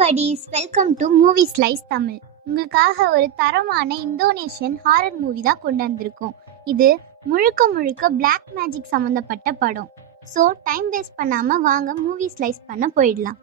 buddies, welcome to movie slice Tamil. உங்களுக்காக ஒரு தரமான இந்தோனேஷியன் ஹாரர் மூவி தான் கொண்டு வந்திருக்கோம். இது முழுக்க முழுக்க பிளாக் மேஜிக் சம்மந்தப்பட்ட படம். ஸோ டைம் வேஸ்ட் பண்ணாமல் வாங்க மூவி ஸ்லைஸ் பண்ண போயிடலாம்.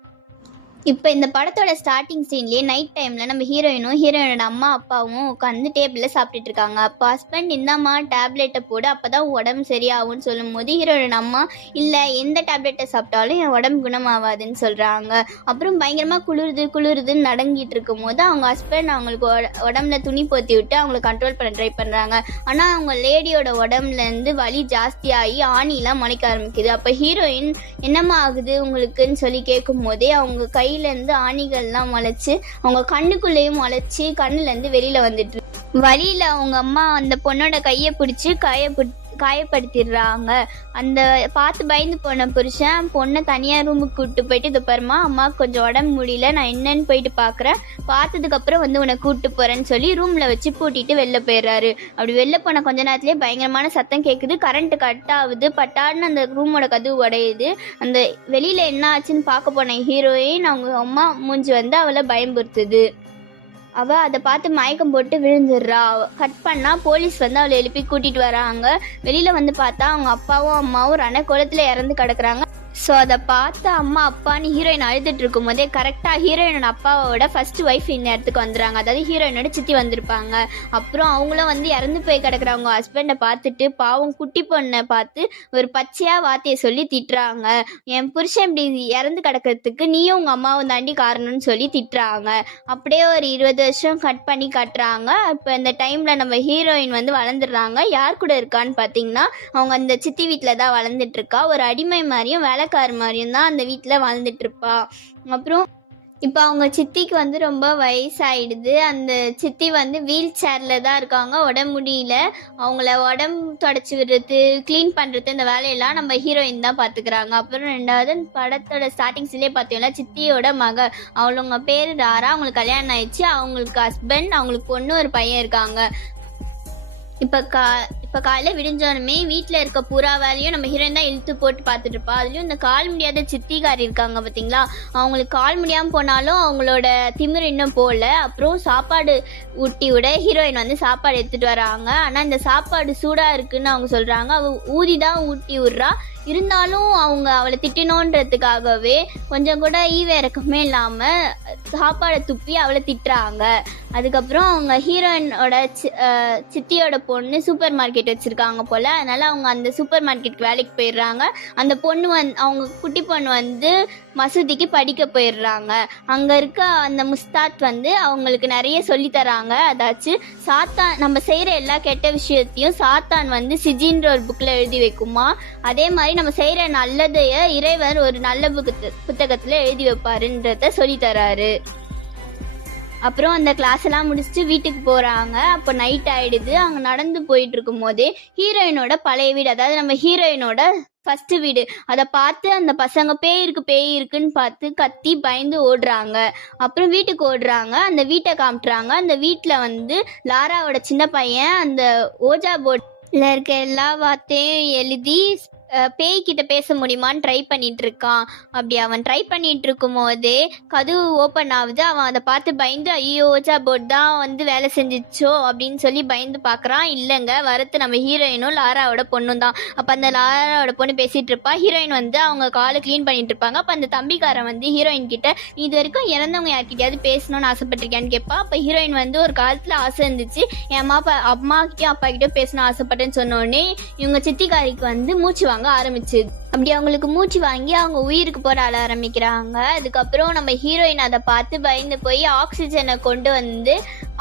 இப்போ இந்த படத்தோட ஸ்டார்டிங் சீன்லேயே நைட் டைமில் நம்ம ஹீரோயினோட அம்மா அப்பாவும் உட்காந்து டேபிளில் சாப்பிட்டுட்டு இருக்காங்க. அப்போ ஹஸ்பண்ட் இந்தம்மா டேப்லெட்டை போடு அப்போ தான் உடம்பு சரியாகும்னு சொல்லும் போது ஹீரோயினோட அம்மா இல்லை எந்த டேப்லெட்டை சாப்பிட்டாலும் என் உடம்பு குணமாகாதுன்னு சொல்கிறாங்க. அப்புறம் பயங்கரமாக குளிருதுன்னு நடங்கிட்டு இருக்கும் போது அவங்க ஹஸ்பண்ட் அவங்களுக்கு உடம்புல துணி போத்தி விட்டு அவங்கள கண்ட்ரோல் பண்ண ட்ரை பண்ணுறாங்க. ஆனால் அவங்க லேடியோட உடம்புலேருந்து வலி ஜாஸ்தியாகி ஆணிலாம் முளைக்க ஆரம்பிக்குது. அப்போ ஹீரோயின் என்னம்மா ஆகுது உங்களுக்குன்னு சொல்லி கேட்கும் போதே அவங்க கையிலேருந்து ஆணிகள்லாம் முளைச்சி அவங்க கண்ணுக்குள்ளேயும் முளைச்சி கண்ணுலேருந்து வெளியில் வந்துட்டு வழியில் அவங்க அம்மா அந்த பொண்ணோட கையை பிடிச்சி காயப்படுத்திடுறாங்க. அந்த பார்த்து பயந்து போன புருஷன் பொண்ணை தனியாக ரூமுக்கு கூப்பிட்டு போயிட்டு இது பாருமா அம்மாவுக்கு கொஞ்சம் உடம்பு முடியல நான் என்னன்னு போயிட்டு பார்க்குறேன் பார்த்ததுக்கப்புறம் உன்னை கூப்பிட்டு போகிறேன்னு சொல்லி ரூமில் வச்சு பூட்டிட்டு வெளில போயிடுறாரு. அப்படி வெளில போன கொஞ்ச நேரத்துலேயே பயங்கரமான சத்தம் கேட்குது. கரண்ட்டு கட் ஆகுது. பட்டாடுன்னு அந்த ரூமோட கதவு உடையுது. அந்த வெளியில் என்ன ஆச்சுன்னு பார்க்க போன ஹீரோயின் அவங்க அம்மா மூஞ்சி அவளை பயம்புறுத்துது. அவள் அதை பார்த்து மயக்கம் போட்டு விழுந்துடுறா. கட் பண்ணால் போலீஸ் அவளை எழுப்பி கூட்டிகிட்டு வராங்க. வெளியில் பார்த்தா அவங்க அப்பாவும் அம்மாவும் ரணக்கோலத்தில் இறந்து கிடக்குறாங்க. ஸோ அதை பார்த்து அம்மா அப்பான்னு ஹீரோயின் அழுதுட்டு இருக்கும் போதே கரெக்டாக ஹீரோயினோட அப்பாவோட ஃபர்ஸ்ட் ஒய்ஃப் இந்த இடத்துக்கு வந்துடுறாங்க. அதாவது ஹீரோயினோட சித்தி வந்திருப்பாங்க. அப்புறம் அவங்களும் இறந்து போய் கிடக்குறவங்க ஹஸ்பண்டை பார்த்துட்டு பாவம் குட்டி பொண்ணை பார்த்து ஒரு பச்சையாக வார்த்தையை சொல்லி திட்டுறாங்க. என் புருஷன் இப்படி இறந்து கிடக்கிறதுக்கு நீயும் உங்கள் அம்மாவும் தாண்டி காரணம்னு சொல்லி திட்டுறாங்க. அப்படியே ஒரு 20 வருஷம் கட் பண்ணி காட்டுறாங்க. இப்போ இந்த டைமில் நம்ம ஹீரோயின் வளர்ந்துடுறாங்க. யார் கூட இருக்கான்னு பார்த்தீங்கன்னா அவங்க அந்த சித்தி வீட்டில் தான் வளர்ந்துட்டு இருக்கா. ஒரு அடிமை மாதிரியும் வேலைக்கார மாதிரியும் தான் அந்த வீட்டில் வாழ்ந்துட்டு இருப்பா. அப்புறம் இப்போ அவங்க சித்திக்கு ரொம்ப வயசாயிடுது. அந்த சித்தி வீல் சேரில் தான் இருக்காங்க. உடம்பு முடியல. அவங்கள உடம்பு தொடச்சி விடுறது க்ளீன் பண்ணுறது இந்த வேலையெல்லாம் நம்ம ஹீரோயின் தான் பார்த்துக்கிறாங்க. அப்புறம் ரெண்டாவது படத்தோட ஸ்டார்டிங்ஸ்லேயே பார்த்தீங்கன்னா சித்தியோட மக அவங்களவங்க பேர் ராரா. அவங்களுக்கு கல்யாணம் ஆயிடுச்சு. அவங்களுக்கு ஹஸ்பண்ட் அவங்களுக்கு பொண்ணு ஒரு பையன் இருக்காங்க. இப்போ காலையில் விடிஞ்சோனுமே வீட்டில் இருக்க பூரா வேலையும் நம்ம ஹீரோயின் தான் இழுத்து போட்டு பார்த்துட்டு இருப்பா. அதுலேயும் இந்த கால் முடியாத சித்திகாரி இருக்காங்க பார்த்தீங்களா, அவங்களுக்கு கால் முடியாமல் போனாலும் அவங்களோட திமிர் இன்னும் போகல. அப்புறம் சாப்பாடு ஊட்டி விட ஹீரோயின் சாப்பாடு எடுத்துகிட்டு வராங்க. ஆனால் இந்த சாப்பாடு சூடாக இருக்குன்னு அவங்க சொல்கிறாங்க. அவள் ஊதி தான் ஊட்டி விட்றா. இருந்தாலும் அவங்க அவளை திட்டணுன்றதுக்காகவே கொஞ்சம் கூட இறக்கமே இல்லாமல் சாப்பாடை துப்பி அவளை திட்டுறாங்க. அதுக்கப்புறம் அவங்க ஹீரோயினோட சித்தியோட பொண்ணு சூப்பர் மார்க்கெட் வச்சுருக்காங்க போல். அதனால் அவங்க அந்த சூப்பர் மார்க்கெட்டுக்கு வேலைக்கு போயிடுறாங்க. அந்த பொண்ணு அவங்க குட்டி பொண்ணு மசூதிக்கு படிக்க போயிடுறாங்க. அங்கே இருக்க அந்த முஸ்தாத் அவங்களுக்கு நிறைய சொல்லித்தராங்க. அதாச்சும் சாத்தான் நம்ம செய்கிற எல்லா கெட்ட விஷயத்தையும் சாத்தான் சிஜின்ற ஒரு புக்கில் எழுதி வைக்குமா. அதே மாதிரி நம்ம செய்கிற நல்லதைய இறைவர் ஒரு நல்ல புத்தகத்தில் எழுதி வைப்பாருன்றத சொல்லித்தராரு. அப்புறம் அந்த கிளாஸ் எல்லாம் முடிச்சுட்டு வீட்டுக்கு போகிறாங்க. அப்போ நைட் ஆகிடுது. அங்கே நடந்து போயிட்டு இருக்கும் போதே ஹீரோயினோட பழைய வீடு, அதாவது நம்ம ஹீரோயினோட ஃபர்ஸ்ட் வீடு, அதை பார்த்து அந்த பசங்க பேய் இருக்குன்னு பார்த்து கத்தி பயந்து ஓடுறாங்க. அப்புறம் வீட்டுக்கு ஓடுறாங்க. அந்த வீட்டை காமிட்டுறாங்க. அந்த வீட்டில் லாராவோட சின்ன பையன் அந்த ஓஜா போர்டில் இருக்க எல்லா வார்த்தையும் எழுதி பேய்கிட்ட பேச முடியுமான்னு ட்ரை பண்ணிட்டு இருக்கான். அப்படி அவன் ட்ரை பண்ணிட்டு இருக்கும் போதே கதவு ஓப்பன் ஆகுது. அவன் அதை பார்த்து பயந்து ஐயோ ஓஜா போர்ட் தான் வேலை செஞ்சிச்சோ அப்படின்னு சொல்லி பயந்து பார்க்குறான். இல்லைங்க, வரத்து நம்ம ஹீரோயினும் லாராவோட பொண்ணும் தான். அப்போ அந்த லாராவோட பொண்ணு பேசிகிட்டு இருப்பா. ஹீரோயின் அவங்க காலை க்ளீன் பண்ணிட்டு இருப்பாங்க. அப்போ அந்த தம்பிக்காரன் ஹீரோயின் கிட்ட இது வரைக்கும் இறந்தவங்க யார்கிட்டயாவது பேசணும்னு ஆசைப்பட்டிருக்கேன்னு கேட்பா. அப்போ ஹீரோயின் ஒரு காலத்தில் ஆசை இருந்துச்சு, என் அம்மாக்கிட்டையும் அப்பா கிட்டே பேசணும் ஆசைப்பட்டேன்னு சொன்னோடனே இவங்க சித்திக்காரிக்கு மூச்சு வாங்க ஆரம்பிச்சுது. அப்படி அவங்களுக்கு மூச்சு வாங்கி அவங்க உயிருக்கு போட ஆள ஆரம்பிக்கிறாங்க. அதுக்கப்புறம் நம்ம ஹீரோயின் அதை பார்த்து பயந்து போய் ஆக்சிஜனை கொண்டு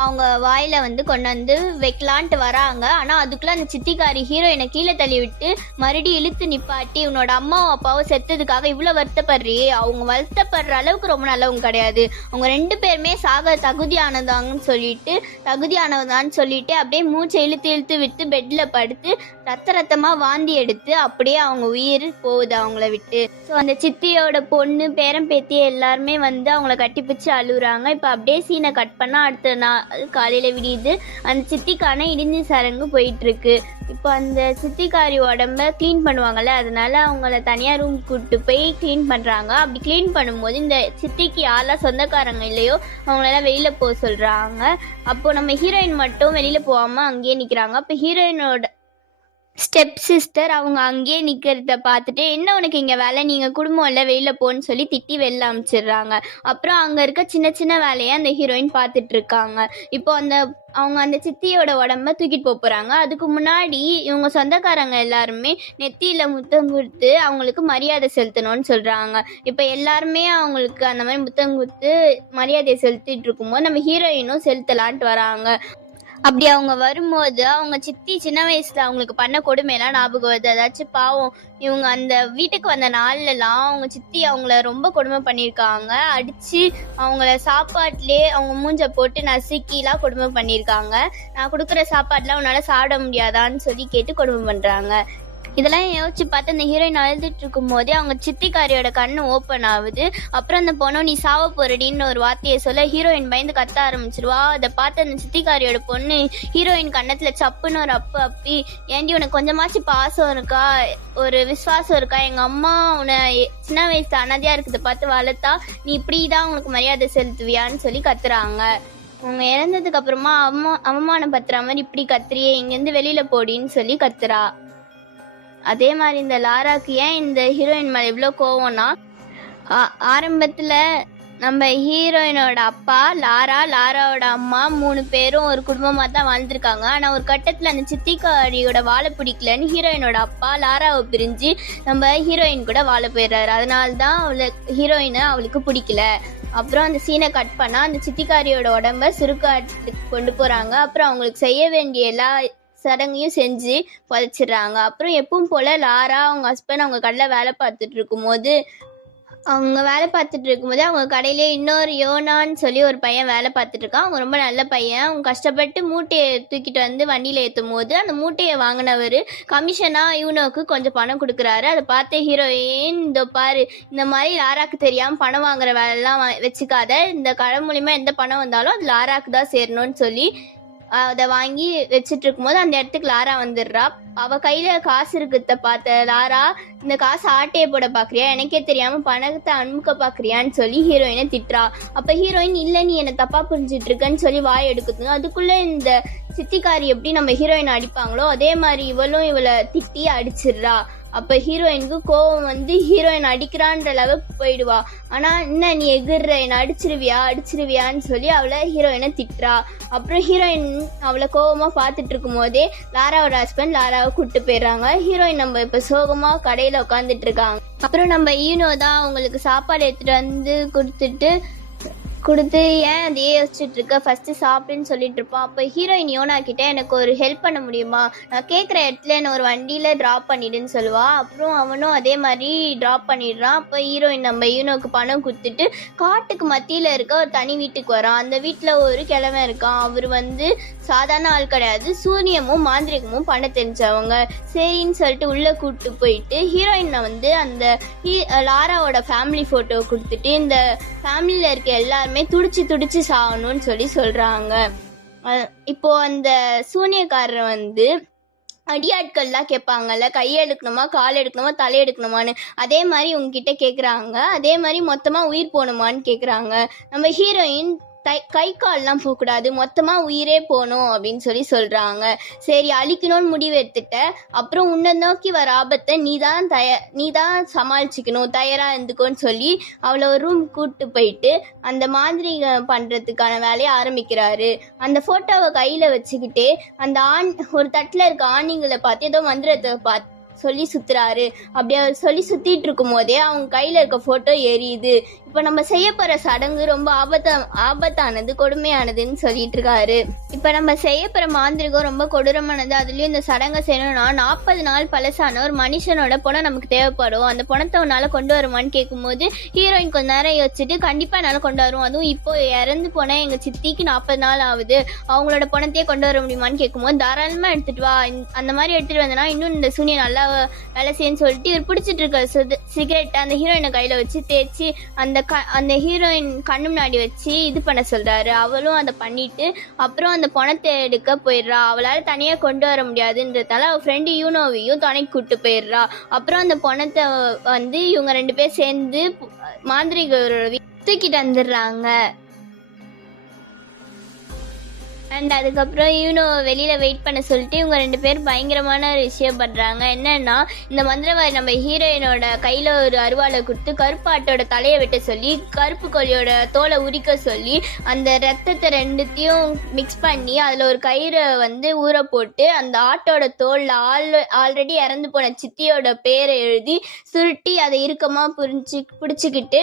அவங்க வாயில கொண்டு வைக்கலான்ட்டு வராங்க. ஆனால் அதுக்குள்ள அந்த சித்திக்காரி ஹீரோயினை கீழே தள்ளி விட்டு மறுபடியும் இழுத்து நிப்பாட்டி உன்னோட அம்மாவும் அப்பாவும் செத்ததுக்காக இவ்வளோ வருத்தப்படுறியே, அவங்க வருத்தப்படுற அளவுக்கு ரொம்ப நல்லவங்க கிடையாது, அவங்க 2 பேருமே சாக தகுதியானதான்னு சொல்லிட்டு அப்படியே மூச்சை இழுத்து விட்டு பெட்டில் படுத்து ரத்தமாக வாந்தி எடுத்து அப்படியே அவங்க உயிர் போகுது அவங்கள விட்டு. ஸோ அந்த சித்தியோட பொண்ணு பேரம் பேத்தி எல்லாருமே அவங்கள கட்டிப்பிச்சு அழுகுறாங்க. இப்போ அப்படியே சீனை கட் பண்ணால் அடுத்த அது காலையில் விடியுது. அந்த சித்திக்கான இடிஞ்ச சடங்கு போயிட்டுருக்கு. இப்போ அந்த சித்திக்காரி உடம்ப க்ளீன் பண்ணுவாங்கல்ல, அதனால அவங்கள தனியாக ரூம் கூப்பிட்டு போய் க்ளீன் பண்ணுறாங்க. அப்படி க்ளீன் பண்ணும்போது இந்த சித்திக்கு யாரெல்லாம் சொந்தக்காரங்க இல்லையோ அவங்களெல்லாம் வெளியில் போக சொல்கிறாங்க. அப்போது நம்ம ஹீரோயின் மட்டும் வெளியில் போகாமல் அங்கேயே நிற்கிறாங்க. அப்போ ஹீரோயினோட ஸ்டெப் சிஸ்டர் அவங்க அங்கேயே நிற்கிறத பார்த்துட்டு, என்ன உனக்கு இங்கே வேலை, நீங்கள் குடும்பம் இல்லை, வெளியில் போன்னு சொல்லி திட்டி வெளில அனுப்பிச்சிடுறாங்க. அப்புறம் அங்கே இருக்க சின்ன சின்ன வேலையை அந்த ஹீரோயின் பார்த்துட்டு இருக்காங்க. இப்போ அவங்க அந்த சித்தியோட உடம்ப தூக்கிட்டு போகிறாங்க. அதுக்கு முன்னாடி இவங்க சொந்தக்காரங்க எல்லாருமே நெத்தியில் முத்தம் கொடுத்து அவங்களுக்கு மரியாதை செலுத்தணும்னு சொல்கிறாங்க. இப்போ எல்லாருமே அவங்களுக்கு அந்த மாதிரி முத்தம் கொடுத்து மரியாதை செலுத்திட்டு இருக்கும்போது நம்ம ஹீரோயினும் செலுத்தலான்ட்டு வராங்க. அப்படி அவங்க வரும்போது அவங்க சித்தி சின்ன வயசுல அவங்களுக்கு பண்ண கொடுமையெல்லாம் ஞாபகம் வருது. அதாச்சும் பாவம் இவங்க அந்த வீட்டுக்கு வந்த நாள்லலாம் அவங்க சித்தி அவங்கள ரொம்ப கொடுமை பண்ணியிருக்காங்க. அடித்து அவங்கள சாப்பாட்டிலே அவங்க மூஞ்ச போட்டு நசுக்கிலாம் கொடுமை பண்ணியிருக்காங்க. நான் கொடுக்குற சாப்பாடுலாம் உன்னால் சாப்பிட முடியாதான்னு சொல்லி கேட்டு கொடுமை பண்ணுறாங்க. இதெல்லாம் யோசிச்சு பார்த்து அந்த ஹீரோயின் அழுதுட்டு இருக்கும் போதே அவங்க சித்திக்காரியோட கண்ணு ஓப்பன் ஆகுது. அப்புறம் அந்த பொண்ணு நீ சாவ போறடின்னு ஒரு வார்த்தையை சொல்ல ஹீரோயின் பயந்து கத்த ஆரம்பிச்சிருவா. அதை பார்த்து அந்த சித்திக்காரியோட பொண்ணு ஹீரோயின் கண்ணத்துல சப்புன்னு ஒரு அப்பி, ஏண்டி உனக்கு கொஞ்சமாச்சும் பாசம் இருக்கா, ஒரு விசுவாசம் இருக்கா, எங்க அம்மா உன்னை சின்ன வயசுல அனாதையா இருக்கிறத பார்த்து வளர்த்தா நீ இப்படிதான் உனக்கு மரியாதை செலுத்துவியான்னு சொல்லி கத்துறாங்க. அவங்க இறந்ததுக்கு அப்புறமா அவமானம் பத்துற மாதிரி இப்படி கத்துறியே, இங்கேருந்து வெளியில போடின்னு சொல்லி கத்துறா. அதே மாதிரி இந்த லாராக்கு ஏன் இந்த ஹீரோயின் மேலே எவ்வளோ கோவம்னா, ஆரம்பத்தில் நம்ம ஹீரோயினோட அப்பா லாராவோட அம்மா 3 பேரும் ஒரு குடும்பமாக தான் வாழ்ந்துருக்காங்க. ஆனால் ஒரு கட்டத்தில் அந்த சித்திக்காரியோட வாழை பிடிக்கலன்னு ஹீரோயினோட அப்பா லாராவை பிரிஞ்சு நம்ம ஹீரோயின் கூட வாழ போயிடுறாரு. அதனால தான் ஹீரோயினை அவளுக்கு பிடிக்கல. அப்புறம் அந்த சீனை கட் பண்ணால் அந்த சித்திக்காரியோட உடம்ப சுருக்காட்டுக்கு கொண்டு போகிறாங்க. அப்புறம் அவங்களுக்கு செய்ய வேண்டிய எல்லா சடங்கையும் செஞ்சு புதைச்சிடுறாங்க. அப்புறம் எப்பவும் போல் லாரா அவங்க ஹஸ்பண்ட் அவங்க கடையில் வேலை பார்த்துட்டு இருக்கும்போது அவங்க கடையிலே இன்னொரு யோனான்னு சொல்லி ஒரு பையன் வேலை பார்த்துட்டு இருக்கான். அவங்க ரொம்ப நல்ல பையன். அவங்க கஷ்டப்பட்டு மூட்டையை தூக்கிட்டு வந்து வண்டியில் ஏற்றும் போது அந்த மூட்டையை வாங்கினவர் கமிஷனாக யூனோக்கு கொஞ்சம் பணம் கொடுக்குறாரு. அதை பார்த்து ஹீரோயின், இந்த பாரு, இந்த மாதிரி லாராக்கு தெரியாமல் பணம் வாங்குற வேலைலாம் வச்சுக்காத, இந்த கடை மூலிமா எந்த பணம் வந்தாலும் அது லாராக்கு தான் சேரணும்னு சொல்லி அதை வாங்கி வச்சுட்டு இருக்கும்போது அந்த இடத்துக்கு லாரா வந்துடுறா. அவள் கையில் காசு இருக்கிறத பார்த்த லாரா, இந்த காசு ஆட்டையை போட பார்க்குறியா, எனக்கே தெரியாமல் பணத்தை அனுமக்க பார்க்குறியான்னு சொல்லி ஹீரோயினை திட்டுறா. அப்போ ஹீரோயின், இல்லை நீ என்னை தப்பாக புரிஞ்சிட்டு இருக்கன்னு சொல்லி வாய் எடுக்குதுங்க. அதுக்குள்ளே இந்த சித்திக்காரி எப்படி நம்ம ஹீரோயினை அடிப்பாங்களோ அதே மாதிரி இவளை திட்டி அடிச்சிடுறா. அப்போ ஹீரோயினுக்கு கோவம் வந்து ஹீரோயின் அடிக்கிறான்ற லெவலுக்கு போயிடுவா. ஆனால் என்ன நீ எகிர்ற, என்னை அடிச்சிருவியான்னு சொல்லி அவளை ஹீரோயினை திட்டுறா. அப்புறம் ஹீரோயின் அவளை கோவமாக பார்த்துட்டு இருக்கும் போதே லாராவோட ஹஸ்பண்ட் லாராவை கூப்பிட்டு போயிடுறாங்க. ஹீரோயின் நம்ம இப்போ சோகமாக கடையில் உட்காந்துட்டு இருக்காங்க. அப்புறம் நம்ம ஈனோ தான் அவங்களுக்கு சாப்பாடு எடுத்துகிட்டு வந்து கொடுத்து ஏன் அதையே யோசிச்சுட்டு இருக்க, ஃபஸ்ட்டு சாப்பிடுன்னு சொல்லிட்டு இருப்பான். அப்போ ஹீரோயின் யோனா கிட்டே எனக்கு ஒரு ஹெல்ப் பண்ண முடியுமா, நான் கேட்குற இடத்துல என்னை ஒரு வண்டியில் ட்ராப் பண்ணிடுன்னு சொல்லுவாள். அப்புறம் அவனும் அதே மாதிரி ட்ராப் பண்ணிடுறான். அப்போ ஹீரோயின் நம்ம யூனோக்கு பணம் கொடுத்துட்டு காட்டுக்கு மத்தியில் இருக்க ஒரு தனி வீட்டுக்கு வரான். அந்த வீட்டில் ஒரு கிழமை இருக்கான். அவர் வந்து சாதாரண ஆள் கிடையாது, சூரியமும் மாந்திரிகமும் பண்ண தெரிஞ்சவங்க. சரின்னு சொல்லிட்டு உள்ளே கூப்பிட்டு போயிட்டு ஹீரோயினை வந்து அந்த லாராவோட ஃபேமிலி ஃபோட்டோ கொடுத்துட்டு இந்த ஃபேமிலியில் இருக்க எல்லாருமே துடிச்சு சாகணும்னு சொல்லி சொல்றாங்க. இப்போ அந்த சூனியக்காரர் வந்து அடியாட்கள்லாம் கேட்பாங்கல்ல, கையை எடுக்கணுமா, கால் எடுக்கணுமா, தலை எடுக்கணுமான்னு, அதே மாதிரி உங்ககிட்ட கேட்குறாங்க. அதே மாதிரி மொத்தமாக உயிர் போகணுமான்னு கேட்குறாங்க. நம்ம ஹீரோயின் கை கால்லாம் போகக்கூடாது, மொத்தமாக உயிரே போகணும் அப்படின்னு சொல்லி சொல்கிறாங்க. சரி அழிக்கணும்னு முடிவு எடுத்துட்ட, அப்புறம் உன்னை நோக்கி வர ஆபத்தை நீ தான் சமாளிச்சுக்கணும், தயாராக இருந்துக்கோன்னு சொல்லி அவளை ஒரு ரூம் கூப்பிட்டு போயிட்டு அந்த மாதிரி பண்ணுறதுக்கான வேலையை ஆரம்பிக்கிறாரு. அந்த ஃபோட்டோவை கையில் வச்சுக்கிட்டே அந்த ஒரு தட்டில் இருக்க ஆணிங்களை பார்த்து ஏதோ மந்திரத்தை சொல்லி சுத்துறாரு. அப்படி அவர் சொல்லி சுத்திட்டு இருக்கும் போதே அவங்க கையில இருக்க போட்டோ எரியுது. இப்ப நம்ம செய்ய போற சடங்கு ரொம்ப ஆபத்தானது, கொடுமையானதுன்னு சொல்லிட்டு இருக்காரு. இப்ப நம்ம செய்ய போற மாந்திரிகம் ரொம்ப கொடூரமானது. அதுலயும் இந்த சடங்கை செய்யணும்னா 40 நாள் பழசான ஒரு மனுஷனோட பணம் நமக்கு தேவைப்படும். அந்த பணத்தை உன்னால கொண்டு வருமான்னு கேட்கும்போது ஹீரோயின் கொஞ்ச நேரம் யோசிச்சுட்டு கண்டிப்பா என்னால கொண்டு வரும், அதுவும் இப்போ இறந்து போன எங்க சித்திக்கு 40 நாள் ஆகுது, அவங்களோட பணத்தையே கொண்டு வர முடியுமான்னு கேட்கும்போது தாராளமா எடுத்துட்டு வா, அந்த மாதிரி எடுத்துட்டு வந்தனா இன்னும் இந்த சூனியை நல்லா வேலை செய்யன்னு சொல்லிட்டு இவர் பிடிச்சிட்டு இருக்க சிகரெட் அந்த ஹீரோயினை கையில வச்சு தேய்ச்சி அந்த ஹீரோயின் கண்ணு முன்னாடி வச்சு இது பண்ண சொல்றாரு. அவளும் அதை பண்ணிட்டு அப்புறம் அந்த பணத்தை எடுக்க போயிடுறா. அவளால தனியா கொண்டு வர முடியாதுன்றதால அவ ஃப்ரெண்டு யூனோவையும் துணைக்கு கூட்டு போயிடுறா. அப்புறம் அந்த பணத்தை வந்து இவங்க 2 பேர் சேர்ந்து மாந்திரிகரோட தூக்கிட்டு வந்துடுறாங்க. அண்ட் அதுக்கப்புறம் யூனோ வெளியில வெயிட் பண்ண சொல்லிட்டு இவங்க 2 பேர் பயங்கரமான ஒரு விஷயம் பண்றாங்க. என்னன்னா, இந்த மந்திரவாதி நம்ம ஹீரோயினோட கையில ஒரு அருவாளை கொடுத்து கருப்பு ஆட்டோட தலையை வெட்ட சொல்லி கருப்பு கோழியோட தோலை உரிக்க சொல்லி அந்த ரத்தத்தை 2த்தையும் மிக்ஸ் பண்ணி அதுல ஒரு கயிறை வந்து ஊற போட்டு அந்த ஆட்டோட தோல்ல ஆல்ரெடி இறந்து போன சித்தியோட பேரை எழுதி சுருட்டி அதை இறுக்கமா பிடிச்சிக்கிட்டு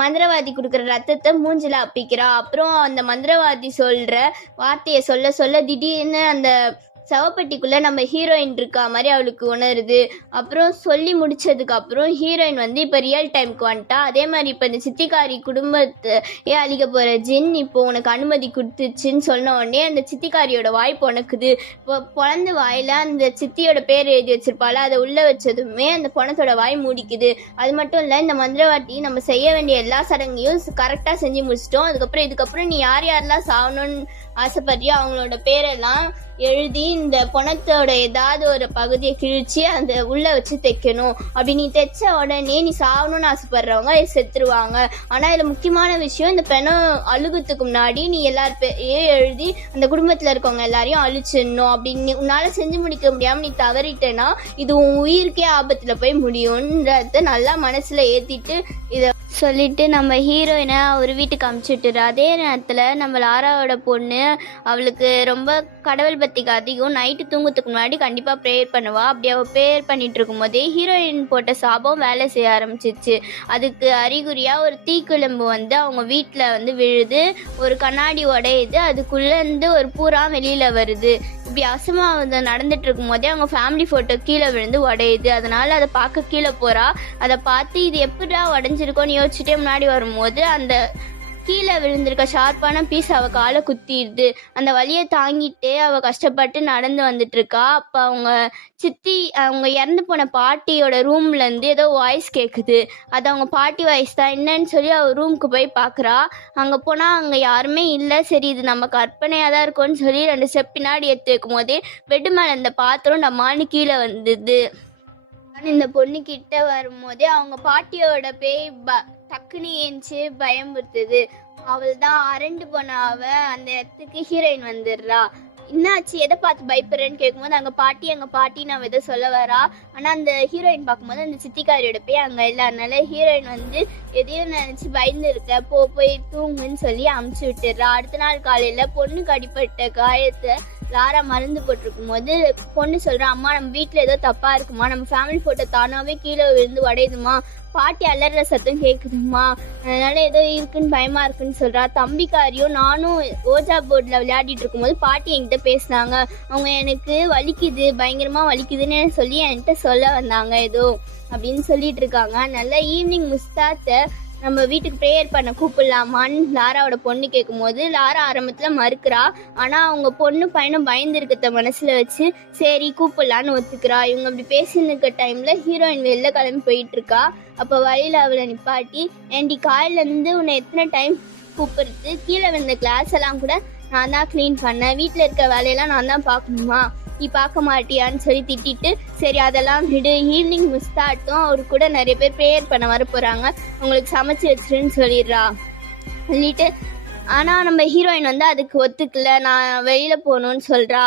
மந்திரவாதி கொடுக்குற ரத்தத்தை மூஞ்சில அப்பிக்கிறா. அப்புறம் அந்த மந்திரவாதி சொல்ற வார்த்தையை சொல்ல சொல்ல திடீர்னு அந்த சவப்பெட்டிக்குள்ள நம்ம ஹீரோயின் இருக்கா மாதிரி அவளுக்கு உணருது. அப்புறம் சொல்லி முடிச்சதுக்கு அப்புறம் ஹீரோயின் வந்து இப்போ ரியல் டைமுக்கு வந்துட்டா. அதே மாதிரி இப்போ இந்த சித்திக்காரி குடும்பத்தை அழிக்க போற ஜின் இப்போ உனக்கு அனுமதி கொடுத்துச்சுன்னு சொன்ன உடனே அந்த சித்திக்காரியோட வாய் பொணக்குது. இப்போ பொழந்த வாயில அந்த சித்தியோட பேர் எழுதி வச்சிருப்பாள், அதை உள்ள வச்சதுமே அந்த பொணத்தோட வாய் மூடிக்குது. அது மட்டும் இல்லை, இந்த மந்திரவாட்டி நம்ம செய்ய வேண்டிய எல்லா சடங்கையும் கரெக்டாக செஞ்சு முடிச்சிட்டோம். இதுக்கப்புறம் நீ யாரெல்லாம் சாகணும்னு ஆசைப்படுறியோ அவங்களோட பேரெல்லாம் எழுதி இந்த பொணத்தோட ஏதாவது ஒரு பகுதியை கிழிச்சு அந்த உள்ள வச்சு தைக்கணும். அப்படி நீ தைச்ச உடனே நீ சாகணும்னு ஆசைப்படுறவங்க செத்துருவாங்க. ஆனா இதுல முக்கியமான விஷயம், இந்த பெணம் அழுகுறதுக்கு முன்னாடி நீ எல்லாரும் எழுதி அந்த குடும்பத்துல இருக்கவங்க எல்லாரையும் அழிச்சிடணும். அப்படின்னு உன்னால செஞ்சு முடிக்க முடியாம நீ தவறிட்டேன்னா இது உன் உயிருக்கே ஆபத்துல போய் முடியும்ன்றத நல்லா மனசுல ஏத்திட்டு இத சொல்லிட்டு நம்ம ஹீரோயினை ஒரு வீட்டுக்கு அமுச்சுட்டுரு. அதே நேரத்தில் நம்ம லாராவோட பொண்ணு அவளுக்கு ரொம்ப கடவுள் பக்திக்கு அதிகம். நைட்டு தூங்குறதுக்கு முன்னாடி கண்டிப்பாக ப்ரேயர் பண்ணுவா. அப்படி அவள் ப்ரேயர் பண்ணிட்டு இருக்கும் போதே ஹீரோயின் போட்ட சாபம் வேலை செய்ய ஆரம்பிச்சிச்சு. அதுக்கு அறிகுறியாக ஒரு தீக்குழம்பு வந்து அவங்க வீட்டில் வந்து விழுது, ஒரு கண்ணாடி உடையுது, அதுக்குள்ளேருந்து ஒரு பூரா வெளியில் வருது. இப்படி அசம்பாவிதம் நடந்துட்டு இருக்கும் போதே அவங்க ஃபேமிலி ஃபோட்டோ கீழே விழுந்து உடையுது. அதனால அதை பார்க்க கீழே போகிறா. அதை பார்த்து இது எப்படிடா உடஞ்சிருக்கோன்னு யோசிச்சுட்டே முன்னாடி வரும்போது அந்த கீழே விழுந்திருக்க ஷார்ப்பான பீஸ் அவள் காலை குத்திடுது. அந்த வலியை தாங்கிட்டே அவள் கஷ்டப்பட்டு நடந்து வந்துட்டு இருக்கா. அப்போ அவங்க இறந்து போன பாட்டியோட ரூம்லேருந்து ஏதோ வாய்ஸ் கேட்குது. அது அவங்க பாட்டி வாய்ஸ் தான். என்னன்னு சொல்லி அவள் ரூமுக்கு போய் பார்க்குறா. அங்கே போனால் அங்கே யாருமே இல்லை. சரி, இது நம்ம கற்பனையாக தான் இருக்கும்னு சொல்லி 2 ஸ்டெப் பின்னாடி எடுத்து வைக்கும் போதே பெட்டு மேலே அந்த பாத்திரம் நம்மான்னு கீழே வந்துடுது. இந்த பொண்ணு கிட்ட வரும்போதே அவங்க பாட்டியோட பேய் டக்குன்னு ஏஞ்சி பயம்படுத்துது. அவள் தான் அரண்டு போன அந்த இடத்துக்கு ஹீரோயின் வந்துடுறா. என்னாச்சு, எதை பார்த்து பயப்படுறேன்னு கேட்கும்போது அங்கே பாட்டி நான் எதை சொல்ல வரா. ஆனால் அந்த ஹீரோயின் பார்க்கும்போது அந்த சித்திக்காரியோட பேய் அங்கே இல்லை. அதனால ஹீரோயின் வந்து எதையும் நினச்சி பயந்து இருக்க போய் தூங்குன்னு சொல்லி அமுச்சு விட்டுடுறா. அடுத்த நாள் காலையில் பொண்ணுக்கு அடிப்பட்ட காயத்தை லாரா மருந்து போட்டிருக்கும் போது பொண்ணு சொல்கிறா, அம்மா நம்ம வீட்டில் ஏதோ தப்பாக இருக்குமா, நம்ம ஃபேமிலி ஃபோட்டோ தானாகவே கீழே விழுந்து உடையுதுமா, பாட்டி அலற சத்தம் கேட்குதுமா, அதனால ஏதோ இருக்குன்னு பயமா இருக்குன்னு சொல்றா. தம்பிக்காரியும் நானும் ஓஜா போர்டில் விளையாடிட்டு இருக்கும்போது பாட்டி என்கிட்ட பேசினாங்க. அவங்க எனக்கு வலிக்குது, பயங்கரமா வலிக்குதுன்னு சொல்லி என்கிட்ட சொல்ல வந்தாங்க ஏதோ அப்படின்னு சொல்லிட்டு இருக்காங்க. அதனால ஈவினிங் முஸ்தாத்தை நம்ம வீட்டுக்கு ப்ரேயர் பண்ண கூப்பிடலாமான்னு லாராவோட பொண்ணு கேட்கும்போது லாரா ஆரம்பத்தில் மறுக்கிறா. ஆனால் அவங்க பொண்ணு பையனும் பயந்து இருக்கிறத மனசில் வச்சு சரி கூப்பிடலான்னு ஒத்துக்கிறா. இவங்க அப்படி பேசின்னு இருக்க டைமில் ஹீரோயின் வெளில கிளம்பி போயிட்டு இருக்கா. அப்போ வழியில் அவளை நிப்பாட்டி, ஏண்டி காலையிலேருந்து உன்னை எத்தனை டைம் கூப்பிடுறது, கீழே விழுந்த கிளாஸ் எல்லாம் கூட நான் தான் க்ளீன் பண்ணேன், வீட்டில் இருக்க வேலையெல்லாம் நான் தான் பார்க்கணுமா, நீ பார்க்க மாட்டியான்னு சொல்லி திட்டிட்டு சரி அதெல்லாம் விடு, ஈவினிங் முஸ்தாட்டும் அவரு கூட நிறைய பேர் ப்ரேயர் பண்ண வர போகிறாங்க, உங்களுக்கு சமைச்சு வச்சிருன்னு சொல்லிடுறா. சொல்லிட்டு ஆனால் நம்ம ஹீரோயின் வந்து அதுக்கு ஒத்துக்கல, நான் வெளியில் போகணுன்னு சொல்கிறா.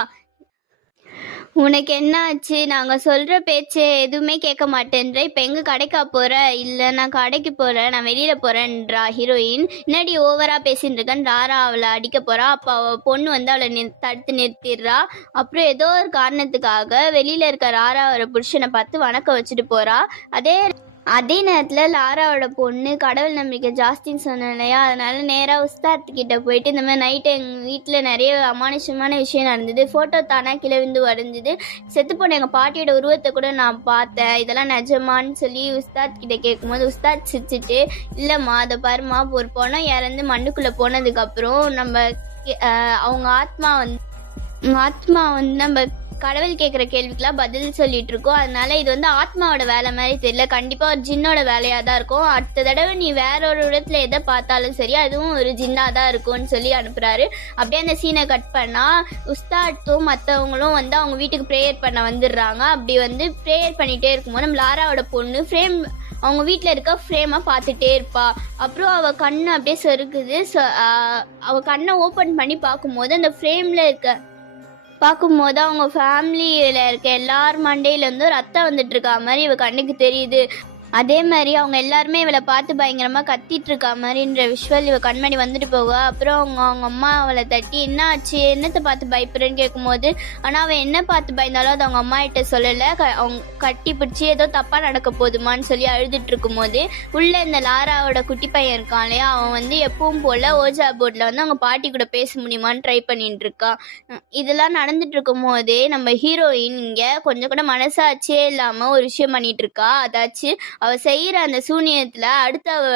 உனக்கு என்ன ஆச்சு, நாங்கள் சொல்கிற பேச்சு எதுவுமே கேட்க மாட்டேன்ற, இப்போ எங்கே கடைக்கா போகிற, இல்லை நான் கடைக்கு போகிறேன், நான் வெளியில் போகிறேன்றா ஹீரோயின். முன்னாடி ஓவராக பேசின்னு இருக்கேன் லாரா அவளை அடிக்க போகிறா. அப்போ அவள் பொண்ணு வந்து அவளை தடுத்து நிறுத்திடுறா. அப்புறம் ஏதோ ஒரு காரணத்துக்காக வெளியில் இருக்க லாராவோட புருஷனை பார்த்து வணக்கம் வச்சுட்டு போகிறா. அதே நேரத்தில் லாராவோட பொண்ணு கடவுள் நம்பிக்கை ஜாஸ்தின்னு சொன்னேன் இல்லையா, அதனால நேராக உஸ்தாத்துக்கிட்ட போயிட்டு இந்த மாதிரி நைட்டு எங்கள் வீட்டில் நிறைய அமானுஷமான விஷயம் நடந்தது, ஃபோட்டோ தானே கீழே விழுந்து உடஞ்சிது, செத்து போன எங்கள் பாட்டியோட உருவத்தை கூட நான் பார்த்தேன், இதெல்லாம் நிஜமான்னு சொல்லி உஸ்தாத்கிட்ட கேட்கும்போது உஸ்தாத் சிரிச்சிட்டு, இல்லைம்மா அதை பாருமா, ஒரு பொண்ணை இறந்து மண்ணுக்குள்ளே போனதுக்கப்புறம் நம்ம அவங்க ஆத்மா வந்து நம்ம கடவுள் கேட்குற கேள்விக்கெல்லாம் பதில் சொல்லிட்டு இருக்கோம். அதனால இது வந்து ஆத்மாவோட வேலை மாதிரி தெரியல, கண்டிப்பாக ஒரு ஜின்னோட வேலையாக தான் இருக்கும். அடுத்த தடவை நீ வேற ஒரு இடத்துல எதை பார்த்தாலும் சரி அதுவும் ஒரு ஜின்னாக தான் இருக்கும்னு சொல்லி அனுப்புகிறாரு. அப்படியே அந்த சீனை கட் பண்ணால் உஸ்தாத்தும் மற்றவங்களும் வந்து அவங்க வீட்டுக்கு ப்ரேயர் பண்ண வந்துடுறாங்க. அப்படி வந்து ப்ரேயர் பண்ணிகிட்டே இருக்கும்போது நம்ம லாராவோட பொண்ணு அவங்க வீட்டில் இருக்க ஃப்ரேமாக பார்த்துட்டே இருப்பா. அப்புறம் அவள் கண்ணு அப்படியே சொருக்குது. அவள் கண்ணை ஓப்பன் பண்ணி பார்க்கும்போது அந்த ஃப்ரேமில் பார்க்கும்போது அவங்க ஃபேமிலியில் இருக்க எல்லார் மண்டையிலேருந்தும் ரத்தம் வந்துட்டு இருக்கா மாதிரி இவ கண்ணுக்கு தெரியுது. அதே மாதிரி அவங்க எல்லாருமே இவளை பார்த்து பயங்கரமாக கத்திட்டு இருக்கா மாதிரின்ற விஷுவல் இவ கண்மணி வந்துட்டு போக, அப்புறம் அவங்க அம்மா அவளை தட்டி என்ன ஆச்சு, என்னத்தை பார்த்து பயப்படுறேன்னு கேட்கும்போது, ஆனால் அவன் என்ன பார்த்து பயந்தாலும் அது அவங்க அம்மா கிட்ட சொல்லலை. அவங்க கட்டி பிடிச்சி ஏதோ தப்பாக நடக்க போதுமான்னு சொல்லி அழுதுட்டு இருக்கும்போது உள்ளே இந்த லாராவோட குட்டி பையன் இருக்கான் இல்லையா, அவன் வந்து எப்பவும் போல் ஓஜா போர்டில் வந்து அவங்க பாட்டி கூட பேச முடியுமான்னு ட்ரை பண்ணிட்டு இருக்கான். இதெல்லாம் நடந்துட்டு இருக்கும் போதே நம்ம ஹீரோயின் இங்கே கொஞ்சம் கூட மனசாட்சியே இல்லாமல் ஒரு விஷயம் பண்ணிட்டு இருக்கா. அதாச்சும் அவ செய்யற அந்த சூனியத்துல அடுத்து அவ